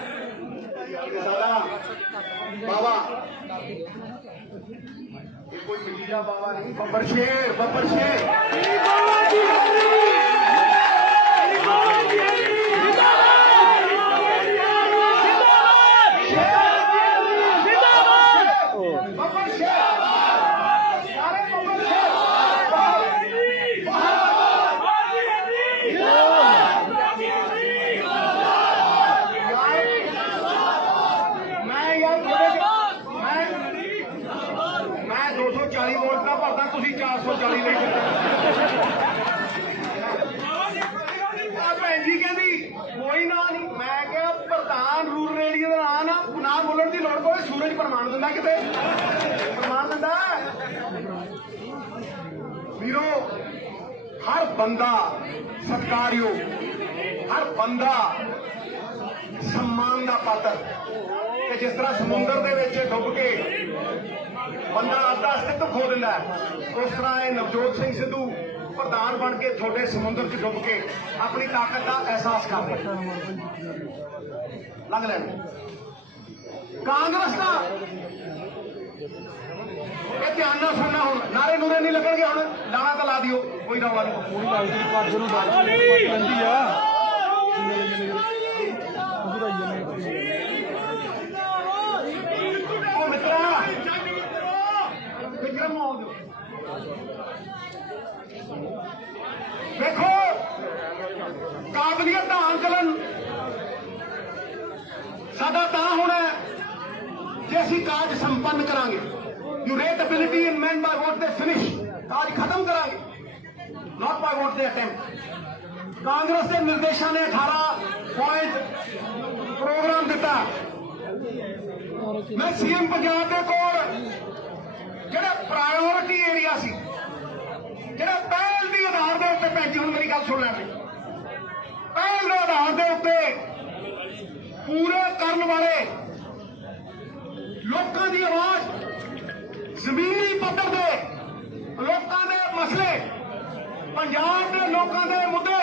बाबा कोई मिलीजा बाबा नहीं बब्बर शेर मैं 240 वोट का भरदा तुसी 440 ले भैन जी कहती कोई ना नहीं मैं क्या प्रधान रूरल एरिया का ना बोलने की लड़ कोई सूरज प्रमाण दिंदा किते प्रमाण दिंदा वीरो हर बंदा सत्कारयोग हर बंदा सम्मान का पात्र जिस तरह समुद्र के विच डुब के बंदा अपना अस्तित्व खो दिंदा उस तरह नवजोत सिंह सिद्धू प्रधान बन के थोड़े समुद्र च डुब के अपनी ताकत का एहसास कर रहे लग लैन कांग्रेस का ध्यान ना सुनना हूं नारे नूरे नहीं लगेंगे हूं लाना तो ला दियो कोई रौला नहीं ਸਾਡਾ ਤਾਂ ਹੋਣਾ ਹੈ ਜੇ ਅਸੀਂ ਕਾਜ ਸੰਪੰਨ ਕਰਾਂਗੇ। ਯੂ ਰੇਟ ਐਬਿਲਿਟੀ ਇਨ ਮੈਨ ਬਾਈ ਵਾਟ ਦੇ ਫਿਨਿਸ਼, ਕਾਜ ਖਤਮ ਕਰਾਂਗੇ, ਨਾਟ ਬਾਈ ਵਾਟ ਦੇ ਅਟੈਂਪਟ। ਕਾਂਗਰਸ ਦੇ ਨਿਰਦੇਸ਼ਾਂ ਨੇ 18 ਪੁਆਇੰਟ ਪ੍ਰੋਗਰਾਮ ਦਿੱਤਾ। ਮੈਂ ਸੀਐਮ ਪੰਜਾਬ ਦੇ ਕੋਲ ਜਿਹੜਾ ਪ੍ਰਾਇੋਰਟੀ ਏਰੀਆ ਸੀ, ਜਿਹੜਾ ਪਹਿਲ ਦੀ ਆਧਾਰ ਦੇ ਉੱਤੇ ਭੈਣ ਜੀ, ਹੁਣ ਮੇਰੀ ਗੱਲ ਸੁਣ ਲੈਣੀ, ਪਹਿਲ ਦੇ ਆਧਾਰ ਦੇ ਉੱਤੇ ਪੂਰੇ ਕਰਨ ਵਾਲੇ ਲੋਕਾਂ ਦੀ ਆਵਾਜ਼, ਜ਼ਮੀਨੀ ਪੱਧਰ ਦੇ ਲੋਕਾਂ ਦੇ ਮਸਲੇ, ਪੰਜਾਬ ਦੇ ਲੋਕਾਂ ਦੇ ਮੁੱਦੇ,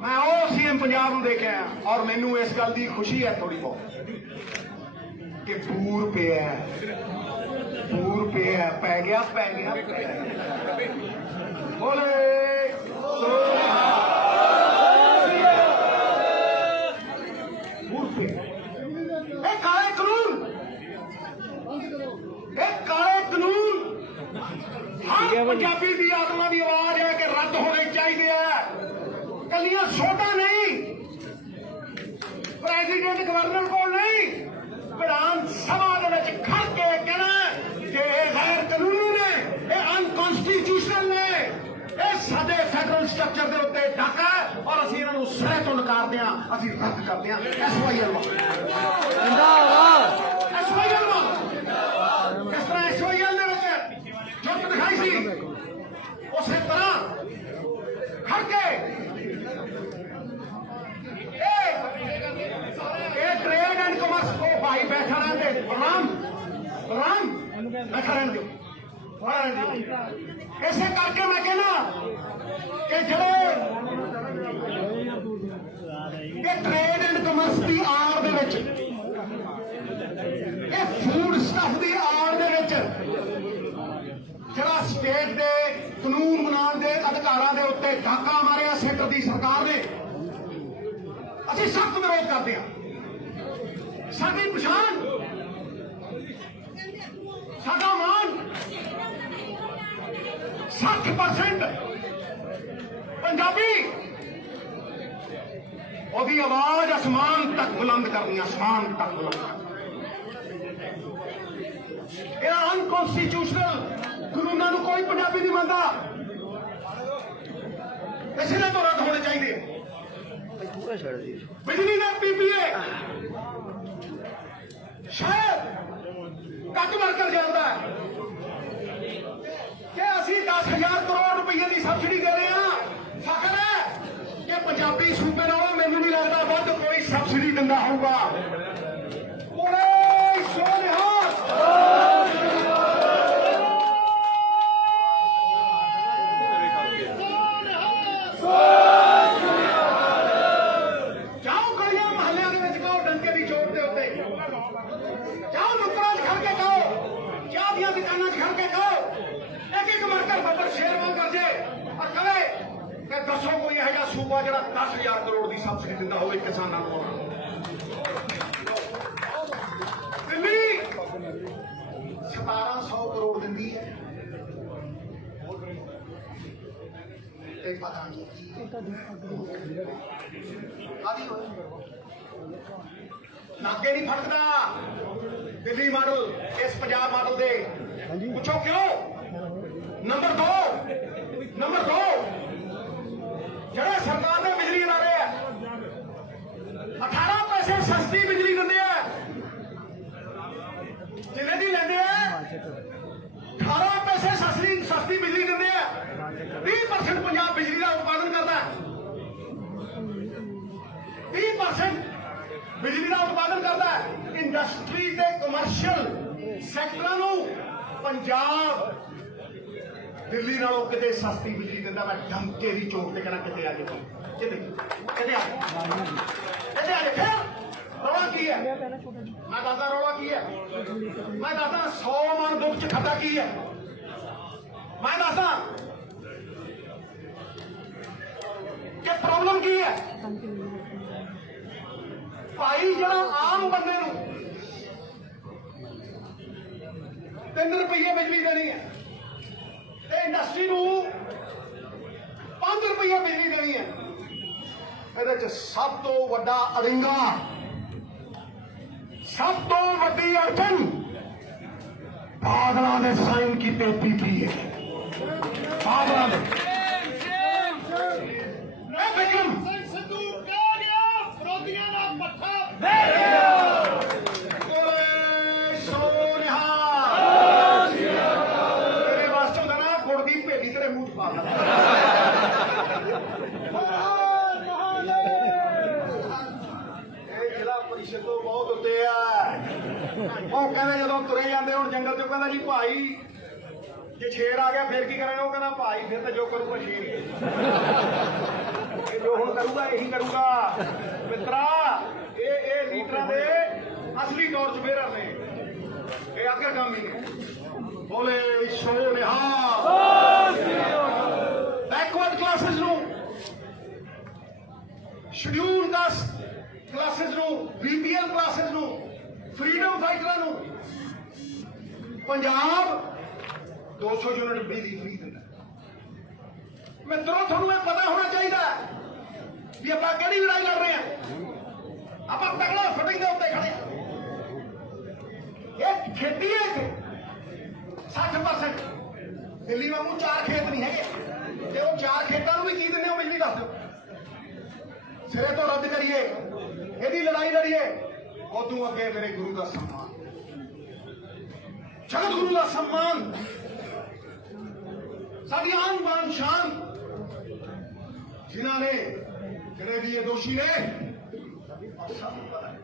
ਮੈਂ ਉਹ ਸੀਐਮ ਪੰਜਾਬ ਨੂੰ ਦੇ ਕੇ ਆਇਆ। ਔਰ ਮੈਨੂੰ ਇਸ ਗੱਲ ਦੀ ਖੁਸ਼ੀ ਹੈ ਥੋੜੀ ਬਹੁਤ ਕਿ ਪੂਰ ਪਿਆ, ਪੂਰ ਪਿਆ, ਪੈ ਗਿਆ ਬੋਲੇ ਪੂਰ ਪਿਆ। ਇਹ ਕਾਲੇ ਕਾਨੂੰਨ ਹਰ ਪੰਜਾਬੀ ਦੀ ਆਤਮਾ ਦੀ ਆਵਾਜ਼ ਹੈ ਕਿ ਰੱਦ ਹੋਣੇ ਚਾਹੀਦੇ ਆ। ਕੱਲੀਆਂ ਸੋਟਾਂ ਨਹੀਂ, ਪ੍ਰੈਜ਼ੀਡੈਂਟ ਗਵਰਨਰ ਕੋਲ ਨਹੀਂ, ਵਿਧਾਨ ਸਭਾ ਦੇ ਵਿੱਚ ਖੜ ਕੇ ਕਹਿਣਾ ਕਿ ਇਹ ਗੈਰ ਕਾਨੂੰਨੀ ਨੇ, ਇਹ ਅਨਕਨਸਟੀਟਿਊਸ਼ਨਲ ਨੇ, ਇਹ ਸਾਡੇ ਫੈਡਰਲ ਸਟਰਕਚਰ ਦੇ ਉੱਤੇ ਡਾਕਾ ਹੈ ਔਰ ਅਸੀਂ ਇਹਨਾਂ ਨੂੰ ਸਿਰੇ ਤੋਂ ਨਕਾਰਦੇ ਹਾਂ, ਅਸੀਂ ਰੱਦ ਕਰਦੇ ਹਾਂ। SYL ਇਸ ਤਰ੍ਹਾਂ SYL ਦੇ ਵਿੱਚ ਜੁੱਟ ਦਿਖਾਈ ਸੀ, ਉਸੇ ਤਰ੍ਹਾਂ ਖੜ ਕੇ ट्रेड एंड कॉमर्स को भाई बैठा रहने दे, प्रणाम बैठा रहने दो। ऐसे करके मैं कहना कि जड़े ट्रेड एंड कॉमर्स की आड़ दे विच, फूड स्टफ की आड़ दे विच जड़ा स्टेट के कानून बनाने के अधिकारों के उत्ते डाका मारिया सेंटर की सरकार ने, ਅਸੀਂ ਸਖਤ ਵਿਰੋਧ ਕਰਦੇ ਹਾਂ। ਸਾਡੀ ਪਛਾਣ, ਸਾਡਾ ਮਾਣ 60% ਪੰਜਾਬੀ, ਉਹਦੀ ਆਵਾਜ਼ ਅਸਮਾਨ ਤੱਕ ਬੁਲੰਦ ਕਰਨੀ, ਅਸਮਾਨ ਤੱਕ ਬੁਲੰਦ। ਇਹ ਅਨਕਨਸਟੀਟਿਊਸ਼ਨਲ ਕਾਨੂੰਨਾਂ ਨੂੰ ਕੋਈ ਪੰਜਾਬੀ ਨਹੀਂ ਮੰਨਦਾ, ਇਸੇ ਦੇ ਤੋਂ ਰੱਦ ਹੋਣੇ ਚਾਹੀਦੇ। ਬਿਜਲੀ ਦਾ PPA ਸ਼ਾਇਦ ਕੱਟ ਮਾਰ ਕਰ ਜਾਂਦਾ ਹੈ ਕਿ ਅਸੀਂ 10,000 ਕਰੋੜ ਰੁਪਏ ਦੀ ਸਬਸਿਡੀ ਦੇ ਰਹੇ ਹਾਂ। ਫਖਰ ਹੈ ਕਿ ਪੰਜਾਬੀ ਸੂਬੇ ਨਾਲੋਂ ਮੈਨੂੰ ਨਹੀਂ ਲੱਗਦਾ ਵੱਧ ਕੋਈ ਸਬਸਿਡੀ ਦਿੰਦਾ ਹੋਊਗਾ। ਬੋਲੇ ਸੋਨਿਹਾਲ। दसो कोई है सूबा जरा 10,000 करोड़ की सबसिडी दिता हो किसानों को। दिल्ली 1700 करोड़ दी है, पता नहीं नागे नहीं फटकता दिल्ली मॉडल इस पंजाब मॉडल दे। पूछो क्यों? नंबर दो जरा सरकार ने बिजली ला रहे हैं 18 पैसे सस्ती बिजली देंगे है, जिन्हें दी लेंगे है 18 पैसे सस्ती बिजली देंगे है। 30% पंजाब बिजली का उत्पादन करता है, 30% बिजली का उत्पादन करता है। इंडस्ट्री के कमर्शियल सैक्टरों पंजाब दिल्ली नालों किते सस्ती बिजली दिंदा। मैं डंके की चोट ते कहना किते आ फिर रौला की है? मैं दसदा रौला की है, मैं दसदा 100 मन दुख च खड्डा की है, मैं दसदा कि प्रॉब्लम की है। भाई जरा आम बंदे नूं 3 रुपये बिजली देनी है, इंडस्ट्री को 5 रुपये बिजली देनी है। ये सब तो वड्डा अड़िंगा ਸਭ ਤੋਂ ਵੱਡੀ ਅੜਚਨ ਬਾਦਲਾਂ ਨੇ ਸਾਈਨ ਕੀਤੇ ਪੀਪੀਏ ਬਾਦਲਾਂ ਨੇ ਇਹ ਬਿਕਰਮ ਸਿੱਧੂ ਕਹਿ ਗਿਆ ਵਿਰੋਧੀਆਂ ਦਾ ਪੱਖਾ ਓਏ ਸੋਨਿਹਾ ਤੇਰੇ ਵਾਸਤੇ ਹੁੰਦਾ ਨਾ ਗੁੜ ਦੀ ਭੇਲੀ ਤੇਰੇ ਮੂੰਹ 'ਚ ਪਾ ਇਹ ਜ਼ਿਲ੍ਹਾ ਪਰਿਸ਼ਦ ਤੋਂ ਬਹੁਤ ਉੱਤੇ ਆ ਉਹ ਕਹਿੰਦੇ ਜਦੋਂ ਤੁਰੇ ਜਾਂਦੇ ਹੁਣ ਜੰਗਲ 'ਚ ਕਹਿੰਦਾ ਜੀ ਭਾਈ ਜੇ ਸ਼ੇਰ ਆ ਗਿਆ ਫਿਰ ਕੀ ਕਰਾਂਗੇ ਉਹ ਕਹਿੰਦਾ ਭਾਈ ਫਿਰ ਤਾਂ ਜੋ ਕਰੂਗਾ ਸ਼ੇਰ ਹੀ ਇਹ ਜੋ ਹੁਣ ਕਰੂਗਾ ਇਹੀ ਕਰੂਗਾ ਮਿੱਤਰਾ ਇਹ ਲੀਡਰਾਂ ਦੇ ਅਸਲੀ ਤੌਰ 'ਚ ਫੇਰ ਨੇ ਇਹ ਆਖਰ ਕੰਮ ਹੀ ਨੇ ਬੋਲੇ ਸੋਨਿਹਾ ਬੈਕਵਰਡ ਕਲਾਸਿਸ ਨੂੰ ਸ਼ਡਿਊਲ ਕਾਸਟ ਕਲਾਸਿਸ ਨੂੰ ਬੀਪੀਐਲ ਕਲਾਸਿਸ ਨੂੰ ਫਰੀडम ਫਾਈਟਰਾਂ ਨੂੰ ਪੰਜਾਬ 200 ਯੂਨਿਟ ਬਿਜਲੀ ਫ੍ਰੀ ਦਿੰਦਾ ਮਿੱਤਰੋ ਤੁਹਾਨੂੰ ਇਹ ਪਤਾ ਹੋਣਾ ਚਾਹੀਦਾ ਵੀ ਆਪਾਂ ਕਿਹੜੀ ਲੜਾਈ ਲੜ ਰਹੇ ਹਾਂ ਆਪਾਂ ਤਗੜਾ ਫਟਿੰਗ ਦੇ ਉੱਤੇ ਖੜੇ ਹਾਂ ਇਹ ਖੇਤੀ ਹੈ ਇੱਥੇ 60% ਦਿੱਲੀ ਵਾਂਗੂ 4 ਖੇਤ ਨਹੀਂ ਹੈਗੇ ਤੇ ਉਹ 4 ਖੇਤਾਂ ਨੂੰ ਵੀ ਕੀ ਦਿੰਦੇ ਹੋ ਬਿਜਲੀ ਦੱਸ ਦਿਓ ਸਿਰੇ ਤੋਂ ਰੱਦ ਕਰੀਏ ਇਹਦੀ ਲੜਾਈ ਲੜੀਏ ਉਦੋਂ ਅੱਗੇ ਮੇਰੇ ਗੁਰੂ ਦਾ ਸਨਮਾਨ ਜਗਤ ਗੁਰੂ ਦਾ ਸਨਮਾਨ ਸਾਡੀ ਆਨ ਬਾਨ ਸ਼ਾਨ ਜਿਨ੍ਹਾਂ ਨੇ ਜਿਹੜੇ ਵੀ ਇਹ ਦੋਸ਼ੀ ਨੇ ਸਾਨੂੰ ਪਤਾ ਹੈ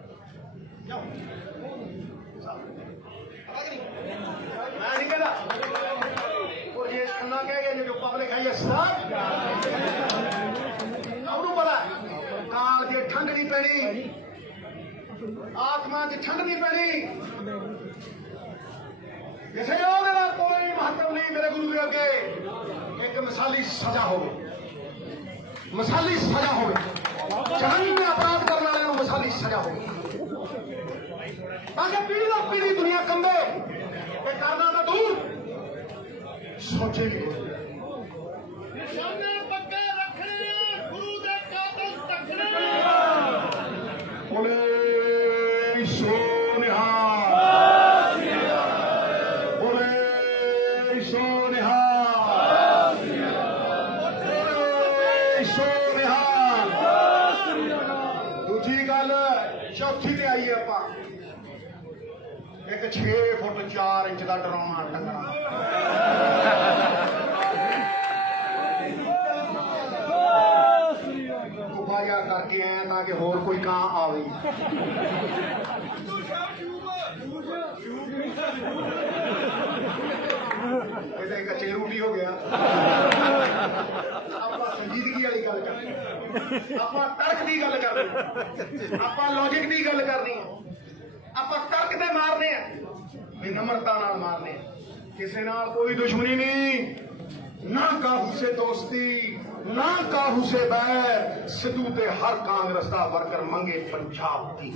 ਕਿਉਂ मैं नहीं कहता और ये सुनना क्या है जो पब्लिक है ये सब सबनू पता काल के ठंड नहीं पैनी आत्मा की ठंड नहीं पैनी किसी का कोई महत्व नहीं मेरे गुरु के अगे एक मिसाली सजा हो मिसाली सजा हो जहन में अपराध करने वाले मिसाली सजा हो ताकि पीढ़ी दर पीढ़ी दुनिया कंबे ये करना तो दूर सोचेंगे ਨਿਸ਼ਾਨੇ ਪੱਕੇ ਰੱਖਣੇ ਗੁਰੂ ਦੇ ਕਾਤਲ ਤੱਕਣੇ बोले सोनिहा बोले सोनिहा बोले सोनिहा दूजी गल चौथी ते आईए ਆਪਾਂ एक 6 फुट 4 इंच का डराउना टंगना गुफा जा करके आए ताकि होर कोई ਕਾਂ आवे ਇਹ ਕੱਚੇ ਰੂਟੀ ਹੋ ਗਿਆ ਆਪਾਂ ਸੰਜੀਦਗੀ ਵਾਲੀ ਗੱਲ ਕਰਦੇ ਆਪਾਂ ਤਰਕ ਦੀ ਗੱਲ ਕਰਦੇ ਆਪਾਂ ਲੌਜਿਕ ਦੀ ਗੱਲ ਕਰਨੀ ਆਪਾਂ ਤਰਕ ਤੇ ਮਾਰਨੇ ਆ ਵੀ ਨਮਰਤਾ ਨਾਲ ਮਾਰਨੇ ਕਿਸੇ ਨਾਲ ਕੋਈ ਦੁਸ਼ਮਣੀ ਨਹੀਂ ਨਾ ਕਾਹੂ ਸੇ ਦੋਸਤੀ ਨਾ ਕਾਹੂ ਸੇ ਬੈਰ ਸਿੱਧੂ ਤੇ ਹਰ ਕਾਂਗਰਸ ਦਾ ਵਰਕਰ ਮੰਗੇ ਪੰਜਾਬ ਦੀ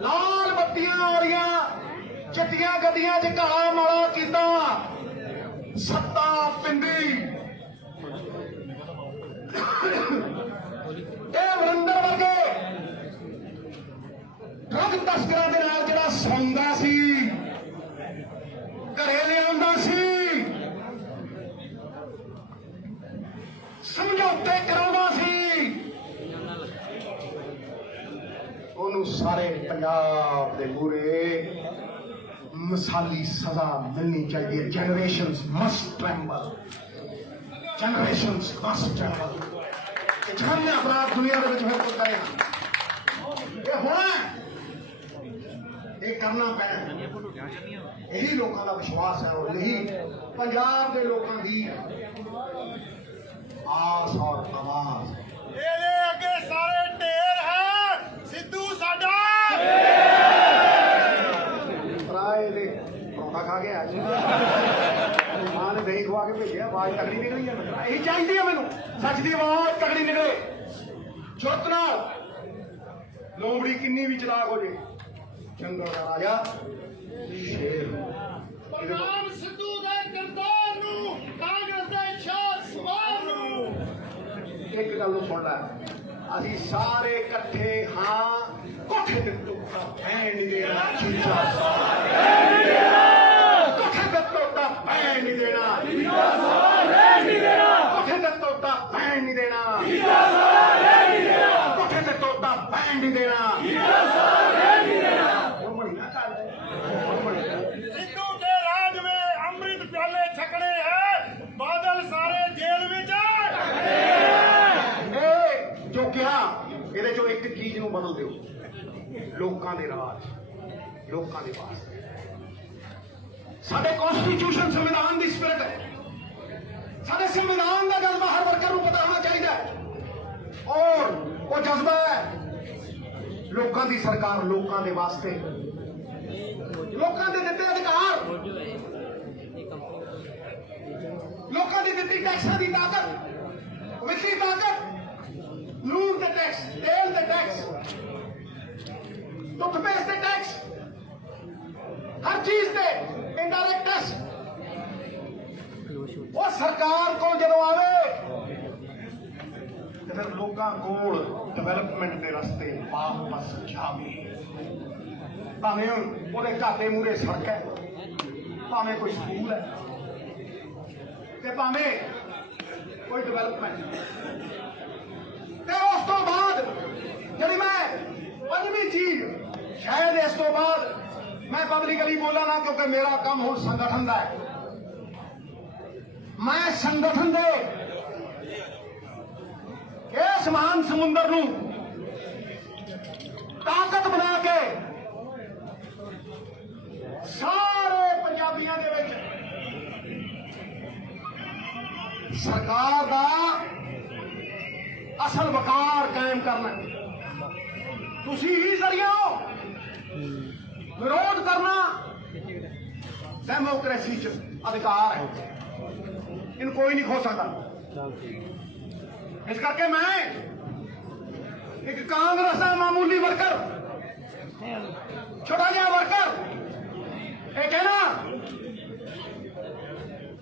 लाल बत्तियां हो रही चिट्टियां गड्डियां च काला माला किता सत्ता पिंडी वरिंदर वर्गे ड्रग तस्करां दे नाल जिहड़ा सौंदा सी घरे लिआउंदा सी समझौते कराउंदा सी ਉਹਨੂੰ ਸਾਰੇ ਪੰਜਾਬ ਦੇ ਪੂਰੇ ਮਿਸਾਲੀ ਸਜ਼ਾ ਮਿਲਣੀ ਚਾਹੀਦੀ ਹੈ ਜਨਰੇਸ਼ਨਸ ਮਸਟ ਟ੍ਰੈਂਬਲ ਜਨਰੇਸ਼ਨਸ ਮਸਟ ਟ੍ਰੈਂਬਲ ਇਹ ਜਹਾਨੇ ਅਪਰਾਧ ਦੁਨੀਆ ਦੇ ਵਿੱਚ ਫਿਰ ਕੋਈ ਕਰੇ ਇਹ ਹੋਣਾ ਇਹ ਕਰਨਾ ਪੈਣਾ ਇਹੀ ਲੋਕਾਂ ਦਾ ਵਿਸ਼ਵਾਸ ਹੈ ਔਰ ਇਹੀ ਪੰਜਾਬ ਦੇ ਲੋਕਾਂ ਦੀ ਆਸ ਔਰ ਆਵਾਜ਼ ਇਹਦੇ ਅੱਗੇ ਸਾਰੇ ਭੇਜਿਆ ਆਵਾਜ਼ ਤਗੜੀ ਨਿਕਲੀ ਆ ਇਹੀ ਚਾਹੀਦੀ ਆ ਮੈਨੂੰ ਸੱਚ ਦੀ ਆਵਾਜ਼ ਤਗੜੀ ਨਿਕਲੇ ਚੁੱਪ ਨਾਲ ਲੋਮੜੀ ਕਿੰਨੀ ਵੀ ਚਲਾਕ ਹੋ ਜੇ ਚੰਗਾ ਰਾਜਾ ਸ਼ੇਰ ਬਲਰਾਮ ਸਿੱਧੂ ਦੇ ਕਿਰਦਾਰ ਨੂੰ ਕਾਂਗਰਸ ਦੇ ਸ਼ਾਹ ਸਵਾਰ ਨੂੰ ਇੱਕ ਗੱਲ ਨੂੰ ਸੁਣ ਲੈ ਅਸੀਂ ਸਾਰੇ ਇਕੱਠੇ ਹਾਂ ਕੋਠੇ ਤੇ ਟੁੱਟਾ ਭੈਣ ਨਹੀਂ ਦੇਣਾ ਚੀਚਾ ਕੋਠੇ ਤੇ ਟੁੱਟਾ ਭੈਣ ਨਹੀਂ ਦੇਣਾ ਕੋਠੇ ਤੇ ਟੁੱਟਾ ਭੈਣ ਨਹੀਂ ਦੇਣਾ ਕੋਠੇ ਤੇ ਟੁੱਟਾ ਭੈਣ ਨਹੀਂ ਦੇਣਾ ਸਿੱਧੂ ਦੇ ਰਾਜ ਵਿੱਚ ਅੰਮ੍ਰਿਤ ਪਿਆਲੇ ਛਕਣੇ ਹੈ ਬਾਦਲ ਸਾਰੇ ਜੇਲ੍ਹ ਵਿੱਚ ਇਹ ਜੋ ਕਿਹਾ ਇਹਦੇ ਚੋਂ ਇੱਕ ਚੀਜ਼ ਨੂੰ ਬਦਲ ਦਿਓ ਲੋਕਾਂ ਦੇ ਰਾਜ ਲੋਕਾਂ ਦੇ ਵਾਸਤੇ ਸਾਡੇ ਕਨਸਟੀਟਿਊਸ਼ਨ ਸੰਵਿਧਾਨ ਦੀ ਸਪਿਰਿਟ ਹੈ ਸਾਡੇ ਸੰਵਿਧਾਨ ਦਾ ਜਜ਼ਬਾ ਹਰ ਵਰਕਰ ਨੂੰ ਪਤਾ ਹੋਣਾ ਚਾਹੀਦਾ ਹੈ ਔਰ ਉਹ ਜਜ਼ਬਾ ਹੈ ਲੋਕਾਂ ਦੀ ਸਰਕਾਰ ਲੋਕਾਂ ਦੇ ਵਾਸਤੇ ਲੋਕਾਂ ਦੇ ਦਿੱਤੇ ਅਧਿਕਾਰ ਲੋਕਾਂ ਦੀ ਦਿੱਤੀ ਟੈਕਸਾਂ ਦੀ ਤਾਕਤ ਵਿੱਤੀ ਤਾਕਤ ਲੂਣ ਦੇ ਟੈਕਸ ਤੇਲ ਦੇ ਟੈਕਸ ਟੁੱਥਪੇਸਟ ਦੇ ਟੈਕਸ ਹਰ ਚੀਜ਼ ਤੇ ਇਨਡਾਇਰੈਕਟ ਟੈਕਸ ਉਹ ਸਰਕਾਰ ਕੋਲ ਜਦੋਂ ਆਵੇ ਤੇ ਫਿਰ ਲੋਕਾਂ ਕੋਲ ਡਿਵੈਲਪਮੈਂਟ ਦੇ ਰਸਤੇ ਵਾਪਸ ਜਾਵੇ ਭਾਵੇਂ ਉਹਦੇ ਘਰ ਦੇ ਮੂਹਰੇ ਸੜਕ ਹੈ ਭਾਵੇਂ ਕੋਈ ਸਕੂਲ ਹੈ ਤੇ ਭਾਵੇਂ ਕੋਈ ਡਿਵੈਲਪਮੈਂਟ ਤੇ ਉਸ ਤੋਂ ਬਾਅਦ ਜਿਹੜੀ ਮੈਂ ਪੰਜਵੀਂ ਚੀਜ਼ ਸ਼ਾਇਦ ਇਸ ਤੋਂ ਬਾਅਦ ਮੈਂ ਪਬਲਿਕਲੀ ਬੋਲਾਂ ਨਾ ਕਿਉਂਕਿ ਮੇਰਾ ਕੰਮ ਹੁਣ ਸੰਗਠਨ ਦਾ ਹੈ ਮੈਂ ਸੰਗਠਨ ਦੇ ਇਸ ਮਹਾਨ ਸਮੁੰਦਰ ਨੂੰ ਤਾਕਤ ਬਣਾ ਕੇ ਸਾਰੇ ਪੰਜਾਬੀਆਂ ਦੇ ਵਿੱਚ ਸਰਕਾਰ ਦਾ ਅਸਲ ਵਕਾਰ ਕਾਇਮ ਕਰਨਾ ਤੁਸੀਂ ਹੀ ਜ਼ਰੀਆ ਹੋ ਵਿਰੋਧ ਕਰਨਾ ਡੈਮੋਕ੍ਰੇਸੀ ਚ ਅਧਿਕਾਰ ਹੈ ਇਹਨੂੰ ਕੋਈ ਨਹੀਂ ਖੋ ਸਕਦਾ ਇਸ ਕਰਕੇ ਮੈਂ ਇੱਕ ਕਾਂਗਰਸ ਦਾ ਮਾਮੂਲੀ ਵਰਕਰ ਛੋਟਾ ਜਿਹਾ ਵਰਕਰ ਇਹ ਕਹਿਣਾ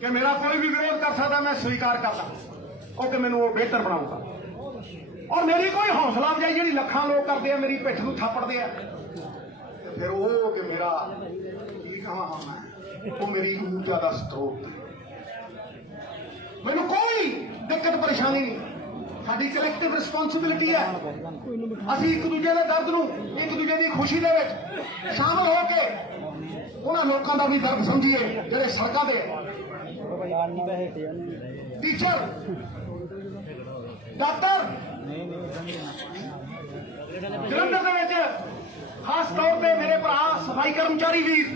ਕਿ ਮੇਰਾ ਕੋਈ ਵੀ ਵਿਰੋਧ ਕਰ ਸਕਦਾ ਮੈਂ ਸਵੀਕਾਰ ਕਰਦਾ ਉਹ ਕਿ ਮੈਨੂੰ ਉਹ ਬਿਹਤਰ ਬਣਾਊਗਾ ਔਰ ਮੇਰੀ ਕੋਈ ਹੌਸਲਾ ਅਫਜ਼ਾਈ ਜਿਹੜੀ ਲੱਖਾਂ ਲੋਕ ਕਰਦੇ ਆ ਮੇਰੀ ਪਿੱਠ ਨੂੰ ਥਾਪੜਦੇ ਆ ਤੇ ਫਿਰ ਉਹ ਕਿ ਮੇਰਾ ਕੀ ਕਹਾਂ ਮੈਂ ਉਹ ਮੇਰੀ ਊਰਜਾ ਦਾ ਸਰੋਤ ਮੈਨੂੰ ਕੋਈ ਦਿੱਕਤ ਪਰੇਸ਼ਾਨੀ ਨਹੀਂ ਸਾਡੀ ਕਲੈਕਟਿਵ ਰਿਸਪੌਂਸਿਬਿਲਿਟੀ ਹੈ ਅਸੀਂ ਇੱਕ ਦੂਜੇ ਦੇ ਦਰਦ ਨੂੰ ਇੱਕ ਦੂਜੇ ਦੀ ਖੁਸ਼ੀ ਦੇ ਵਿੱਚ ਸ਼ਾਮਲ ਹੋ ਕੇ ਉਹਨਾਂ ਲੋਕਾਂ ਦਾ ਵੀ ਦਰਦ ਸਮਝੀਏ ਜਿਹੜੇ ਸੜਕਾਂ ਤੇ ਟੀਚਰ ਡਾਕਟਰ ਜਲੰਧਰ ਦੇ ਵਿੱਚ ਖਾਸ ਤੌਰ ਤੇ ਮੇਰੇ ਭਰਾ ਸਫਾਈ ਕਰਮਚਾਰੀ ਵੀਰ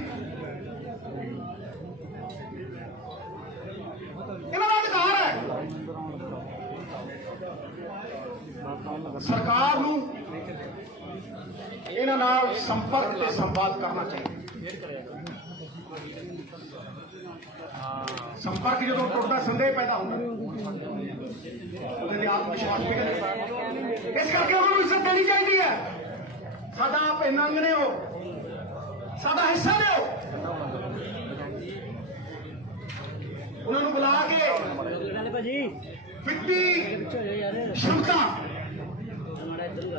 ਇਹਨਾਂ ਦਾ ਅਧਿਕਾਰ ਹੈ ਸਰਕਾਰ ਨੂੰ ਇਹਨਾਂ ਨਾਲ ਸੰਪਰਕ ਤੇ ਸੰਵਾਦ ਕਰਨਾ ਚਾਹੀਦਾ ਸੰਪਰਕ ਜਦੋਂ ਟੁੱਟਦਾ ਸੰਦੇਹ ਪੈਦਾ ਹੁੰਦਾ ਉਹਦੇ ਲਈ ਆਤਮ ਵਿਸ਼ਵਾਸ ਵਿਗੜਦਾ ਇਸ ਕਰਕੇ ਉਹਨਾਂ ਨੂੰ ਇੱਜ਼ਤ ਦੇਣੀ ਚਾਹੀਦੀ ਹੈ ਸਾਡਾ ਆਪ ਨੰਗਣੇ ਹੋ ਸਾਡਾ ਹਿੱਸਾ ਦਿਓ ਉਹਨਾਂ ਨੂੰ ਬੁਲਾ ਕੇ ਵਿੱਤੀ क्षमता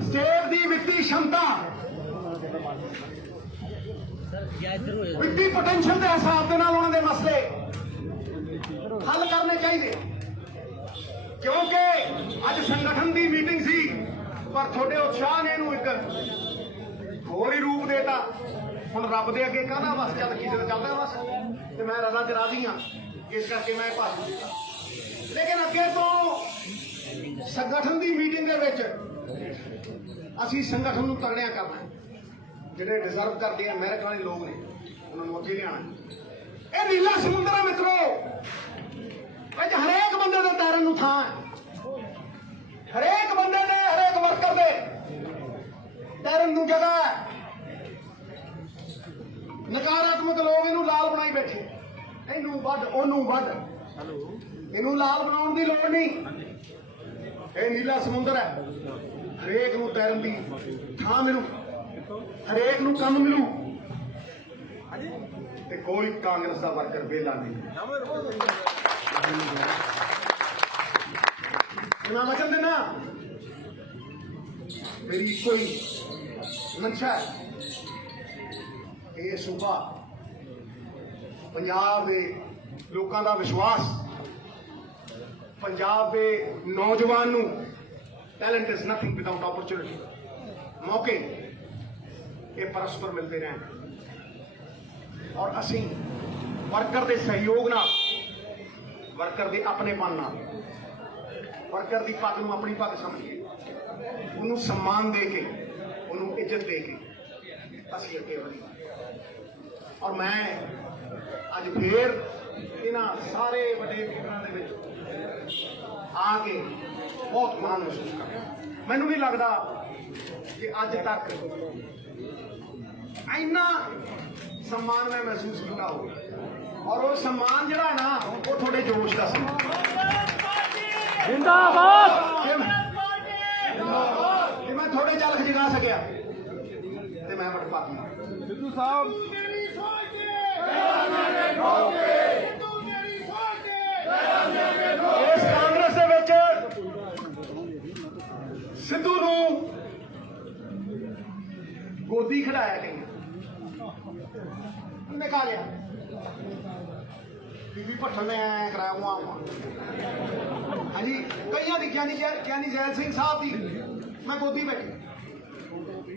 स्टेट की वित्तीय क्षमता वित्तीय पोटेंशियल के हिसाब के नाल उन्होंने मसले हल करने चाहिए क्योंकि अज संगठन की मीटिंग सी पर थोड़े उत्साह ने एक होर ही रूप देता हुण रब दे अगे कहना बस चल किसी का चलता बस तो मैं रजा च राजी हाँ इस करके मैं भाषण दिता लेकिन अगे तो संगठन की मीटिंग के विच असीं संगठन नूं तगड़िया करना जिहड़े डिजर्व करते हैं मेरिट वाले लोग ने उन्होंने अगे लियाना यह नीला समुद्र है मित्रों हरेक बंदे के तैरन नूं थां है हरेक बंदे ने हरेक वर्कर दे तैरन नूं जगह है नकारात्मक लोग इनू लाल बनाई बैठे इनू वध ओनू वध ਇਹਨੂੰ ਲਾਲ ਬਣਾਉਣ ਦੀ ਲੋੜ ਨਹੀਂ, ਇਹ ਨੀਲਾ ਸਮੁੰਦਰ ਹੈ। ਹਰੇਕ ਨੂੰ ਤੈਰਨ ਦੀ ਥਾਂ ਮਿਲੂ, ਹਰੇਕ ਨੂੰ ਕੰਮ ਮਿਲੂ ਤੇ ਕੋਈ ਕਾਂਗਰਸ ਦਾ ਵਰਕਰ ਵਿਹਲਾ ਨਹੀਂ। ਮੈਂ ਵਚਨ ਦੇਣਾ, ਮੇਰੀ ਇੱਕੋ ਹੀ ਮਨਸ਼ਾ ਹੈ, ਇਹ ਸੂਬਾ ਪੰਜਾਬ ਦੇ ਲੋਕਾਂ ਦਾ ਵਿਸ਼ਵਾਸ, ਪੰਜਾਬ ਦੇ ਨੌਜਵਾਨ ਨੂੰ talent is nothing without opportunity, ਮੌਕੇ ਇਹ ਪਰਸਪਰ ਮਿਲਦੇ ਰਹਿਣ ਔਰ ਅਸੀਂ ਵਰਕਰ ਦੇ ਸਹਿਯੋਗ ਨਾਲ, ਵਰਕਰ ਦੇ ਆਪਣੇਪਨ ਨਾਲ, ਵਰਕਰ ਦੀ ਪੱਗ ਨੂੰ ਆਪਣੀ ਪੱਗ ਸਮਝ ਕੇ, ਉਹਨੂੰ ਸਨਮਾਨ ਦੇ ਕੇ, ਉਹਨੂੰ ਇੱਜ਼ਤ ਦੇ ਕੇ ਅਸੀਂ ਅੱਗੇ ਵਧੀਏ। ਔਰ ਮੈਂ ਅੱਜ ਫੇਰ ਇਹਨਾਂ ਸਾਰੇ ਵੱਡੇ ਲੀਡਰਾਂ ਦੇ ਵਿੱਚ ਆ ਕੇ ਬਹੁਤ ਮਾਣ ਮਹਿਸੂਸ ਕਰ ਰਿਹਾ। ਮੈਨੂੰ ਨਹੀਂ ਲੱਗਦਾ ਕਿ ਅੱਜ ਤੱਕ ਇੰਨਾ सम्मान मैं महसूस किया हो, और वो सम्मान जड़ा है ना वो थोड़े जोश का सम्मान। जिंदाबाद। कि मैं थोड़े चल जगा सकिया ते मैं वोट पा दिया। सिद्धू साहब इस कांग्रेस दे विच सिद्धू नूं गोदी खड़ाया गई, निकालिया बीबी भट्टन ने कराया हुआ। हाँ जी, कई दी ज्ञानी जैल सिंह साहब की मैं गोदी बैठी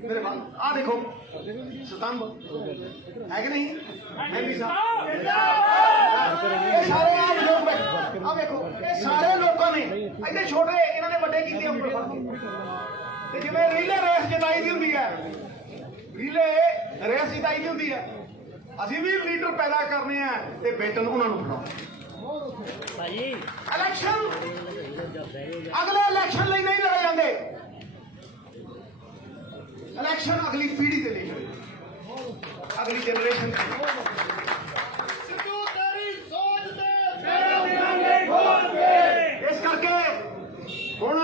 मेरे पास, आ देखो स्तंभ है कि नहीं, सारे आप लोग बैठे, आ देखो सारे लोगों ने इतने छोटे इन्होंने बड़े किए ऊपर जिवें रीले रेस जिताई दी हुंदी है, रीले रेस जिताई दी हुंदी है, ਅਸੀਂ ਵੀ ਲੀਡਰ ਪੈਦਾ ਕਰਨੇ ਆ ਤੇ ਬੇਟਨ ਉਹਨਾਂ ਨੂੰ ਫੜਾਓ। ਇਲੈਕਸ਼ਨ ਅਗਲੇ ਇਲੈਕਸ਼ਨ ਲਈ ਨਹੀਂ ਲੜੇ ਜਾਂਦੇ, ਇਲੈਕਸ਼ਨ ਅਗਲੀ ਪੀੜ੍ਹੀ ਦੇ ਲਈ, ਅਗਲੀ ਜਨਰੇਸ਼ਨ ਦੇ ਲਈ। ਸਿੱਧੂ ਤੇਰੀ ਸੋਚ ਦੇ ਇਸ ਕਰਕੇ ਹੁਣ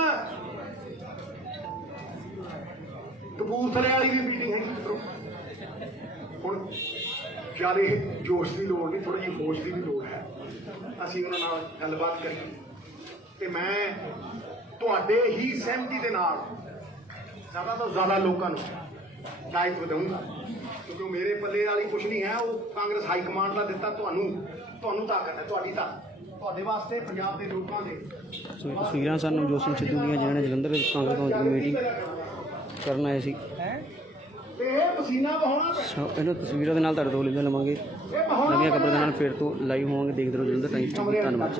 ਕਪੂਰਥਲੇ ਵਾਲੀ ਵੀ ਮੀਟਿੰਗ ਹੈਗੀ, ਹੁਣ ਜ਼ਿਆਦਾ ਜੋਸ਼ ਦੀ ਲੋੜ ਨਹੀਂ, ਥੋੜੀ ਜਿਹੀ ਹੋਸ਼ ਦੀ ਵੀ ਲੋੜ ਹੈ। ਅਸੀਂ ਉਹਨਾਂ ਨਾਲ ਗੱਲਬਾਤ ਕਰੀ ਤੇ ਮੈਂ ਤੁਹਾਡੇ ਹੀ ਸਹਿਮਤੀ ਦੇ ਨਾਲ ਜ਼ਿਆਦਾ ਤੋਂ ਜ਼ਿਆਦਾ ਲੋਕਾਂ ਨੂੰ ਦਾਇਤਵ ਦਊਂਗਾ, ਕਿਉਂਕਿ ਮੇਰੇ ਪੱਲੇ ਵਾਲੀ ਕੁਛ ਨਹੀਂ ਹੈ, ਉਹ ਕਾਂਗਰਸ ਹਾਈ ਕਮਾਂਡ ਦਾ ਦਿੱਤਾ ਤੁਹਾਨੂੰ ਤਾਕਤ ਹੈ, ਤੁਹਾਡੀ ਤਾਕਤ ਤੁਹਾਡੇ ਵਾਸਤੇ, ਪੰਜਾਬ ਦੇ ਲੋਕਾਂ ਦੇ। ਤਸਵੀਰਾਂ ਸਨ ਨਵਜੋਤ ਸਿੰਘ ਸਿੱਧੂ ਦੀਆਂ, ਜਿਹਨਾਂ ਨੇ ਜਲੰਧਰ ਵਿੱਚ ਕਾਂਗਰਸ ਤੋਂ ਮੀਟਿੰਗ ਕਰਨ ਆਏ ਸੀ। ਇਹ ਪਸੀਨਾ ਵਹਾਉਣਾ ਇਹਨਾਂ ਤਸਵੀਰਾਂ ਦੇ ਨਾਲ ਤੁਹਾਡੇ ਤੋਂ ਲਿੰਕ ਲਵਾਂਗੇ, ਨਵੀਆਂ ਖਬਰਾਂ ਦੇ ਨਾਲ ਫਿਰ ਤੋਂ ਲਾਈਵ ਹੋਵਾਂਗੇ। ਦੇਖਦੇ ਰਹੋ ਜਲੰਧਰ ਟਾਈਮਸ। ਧੰਨਵਾਦ।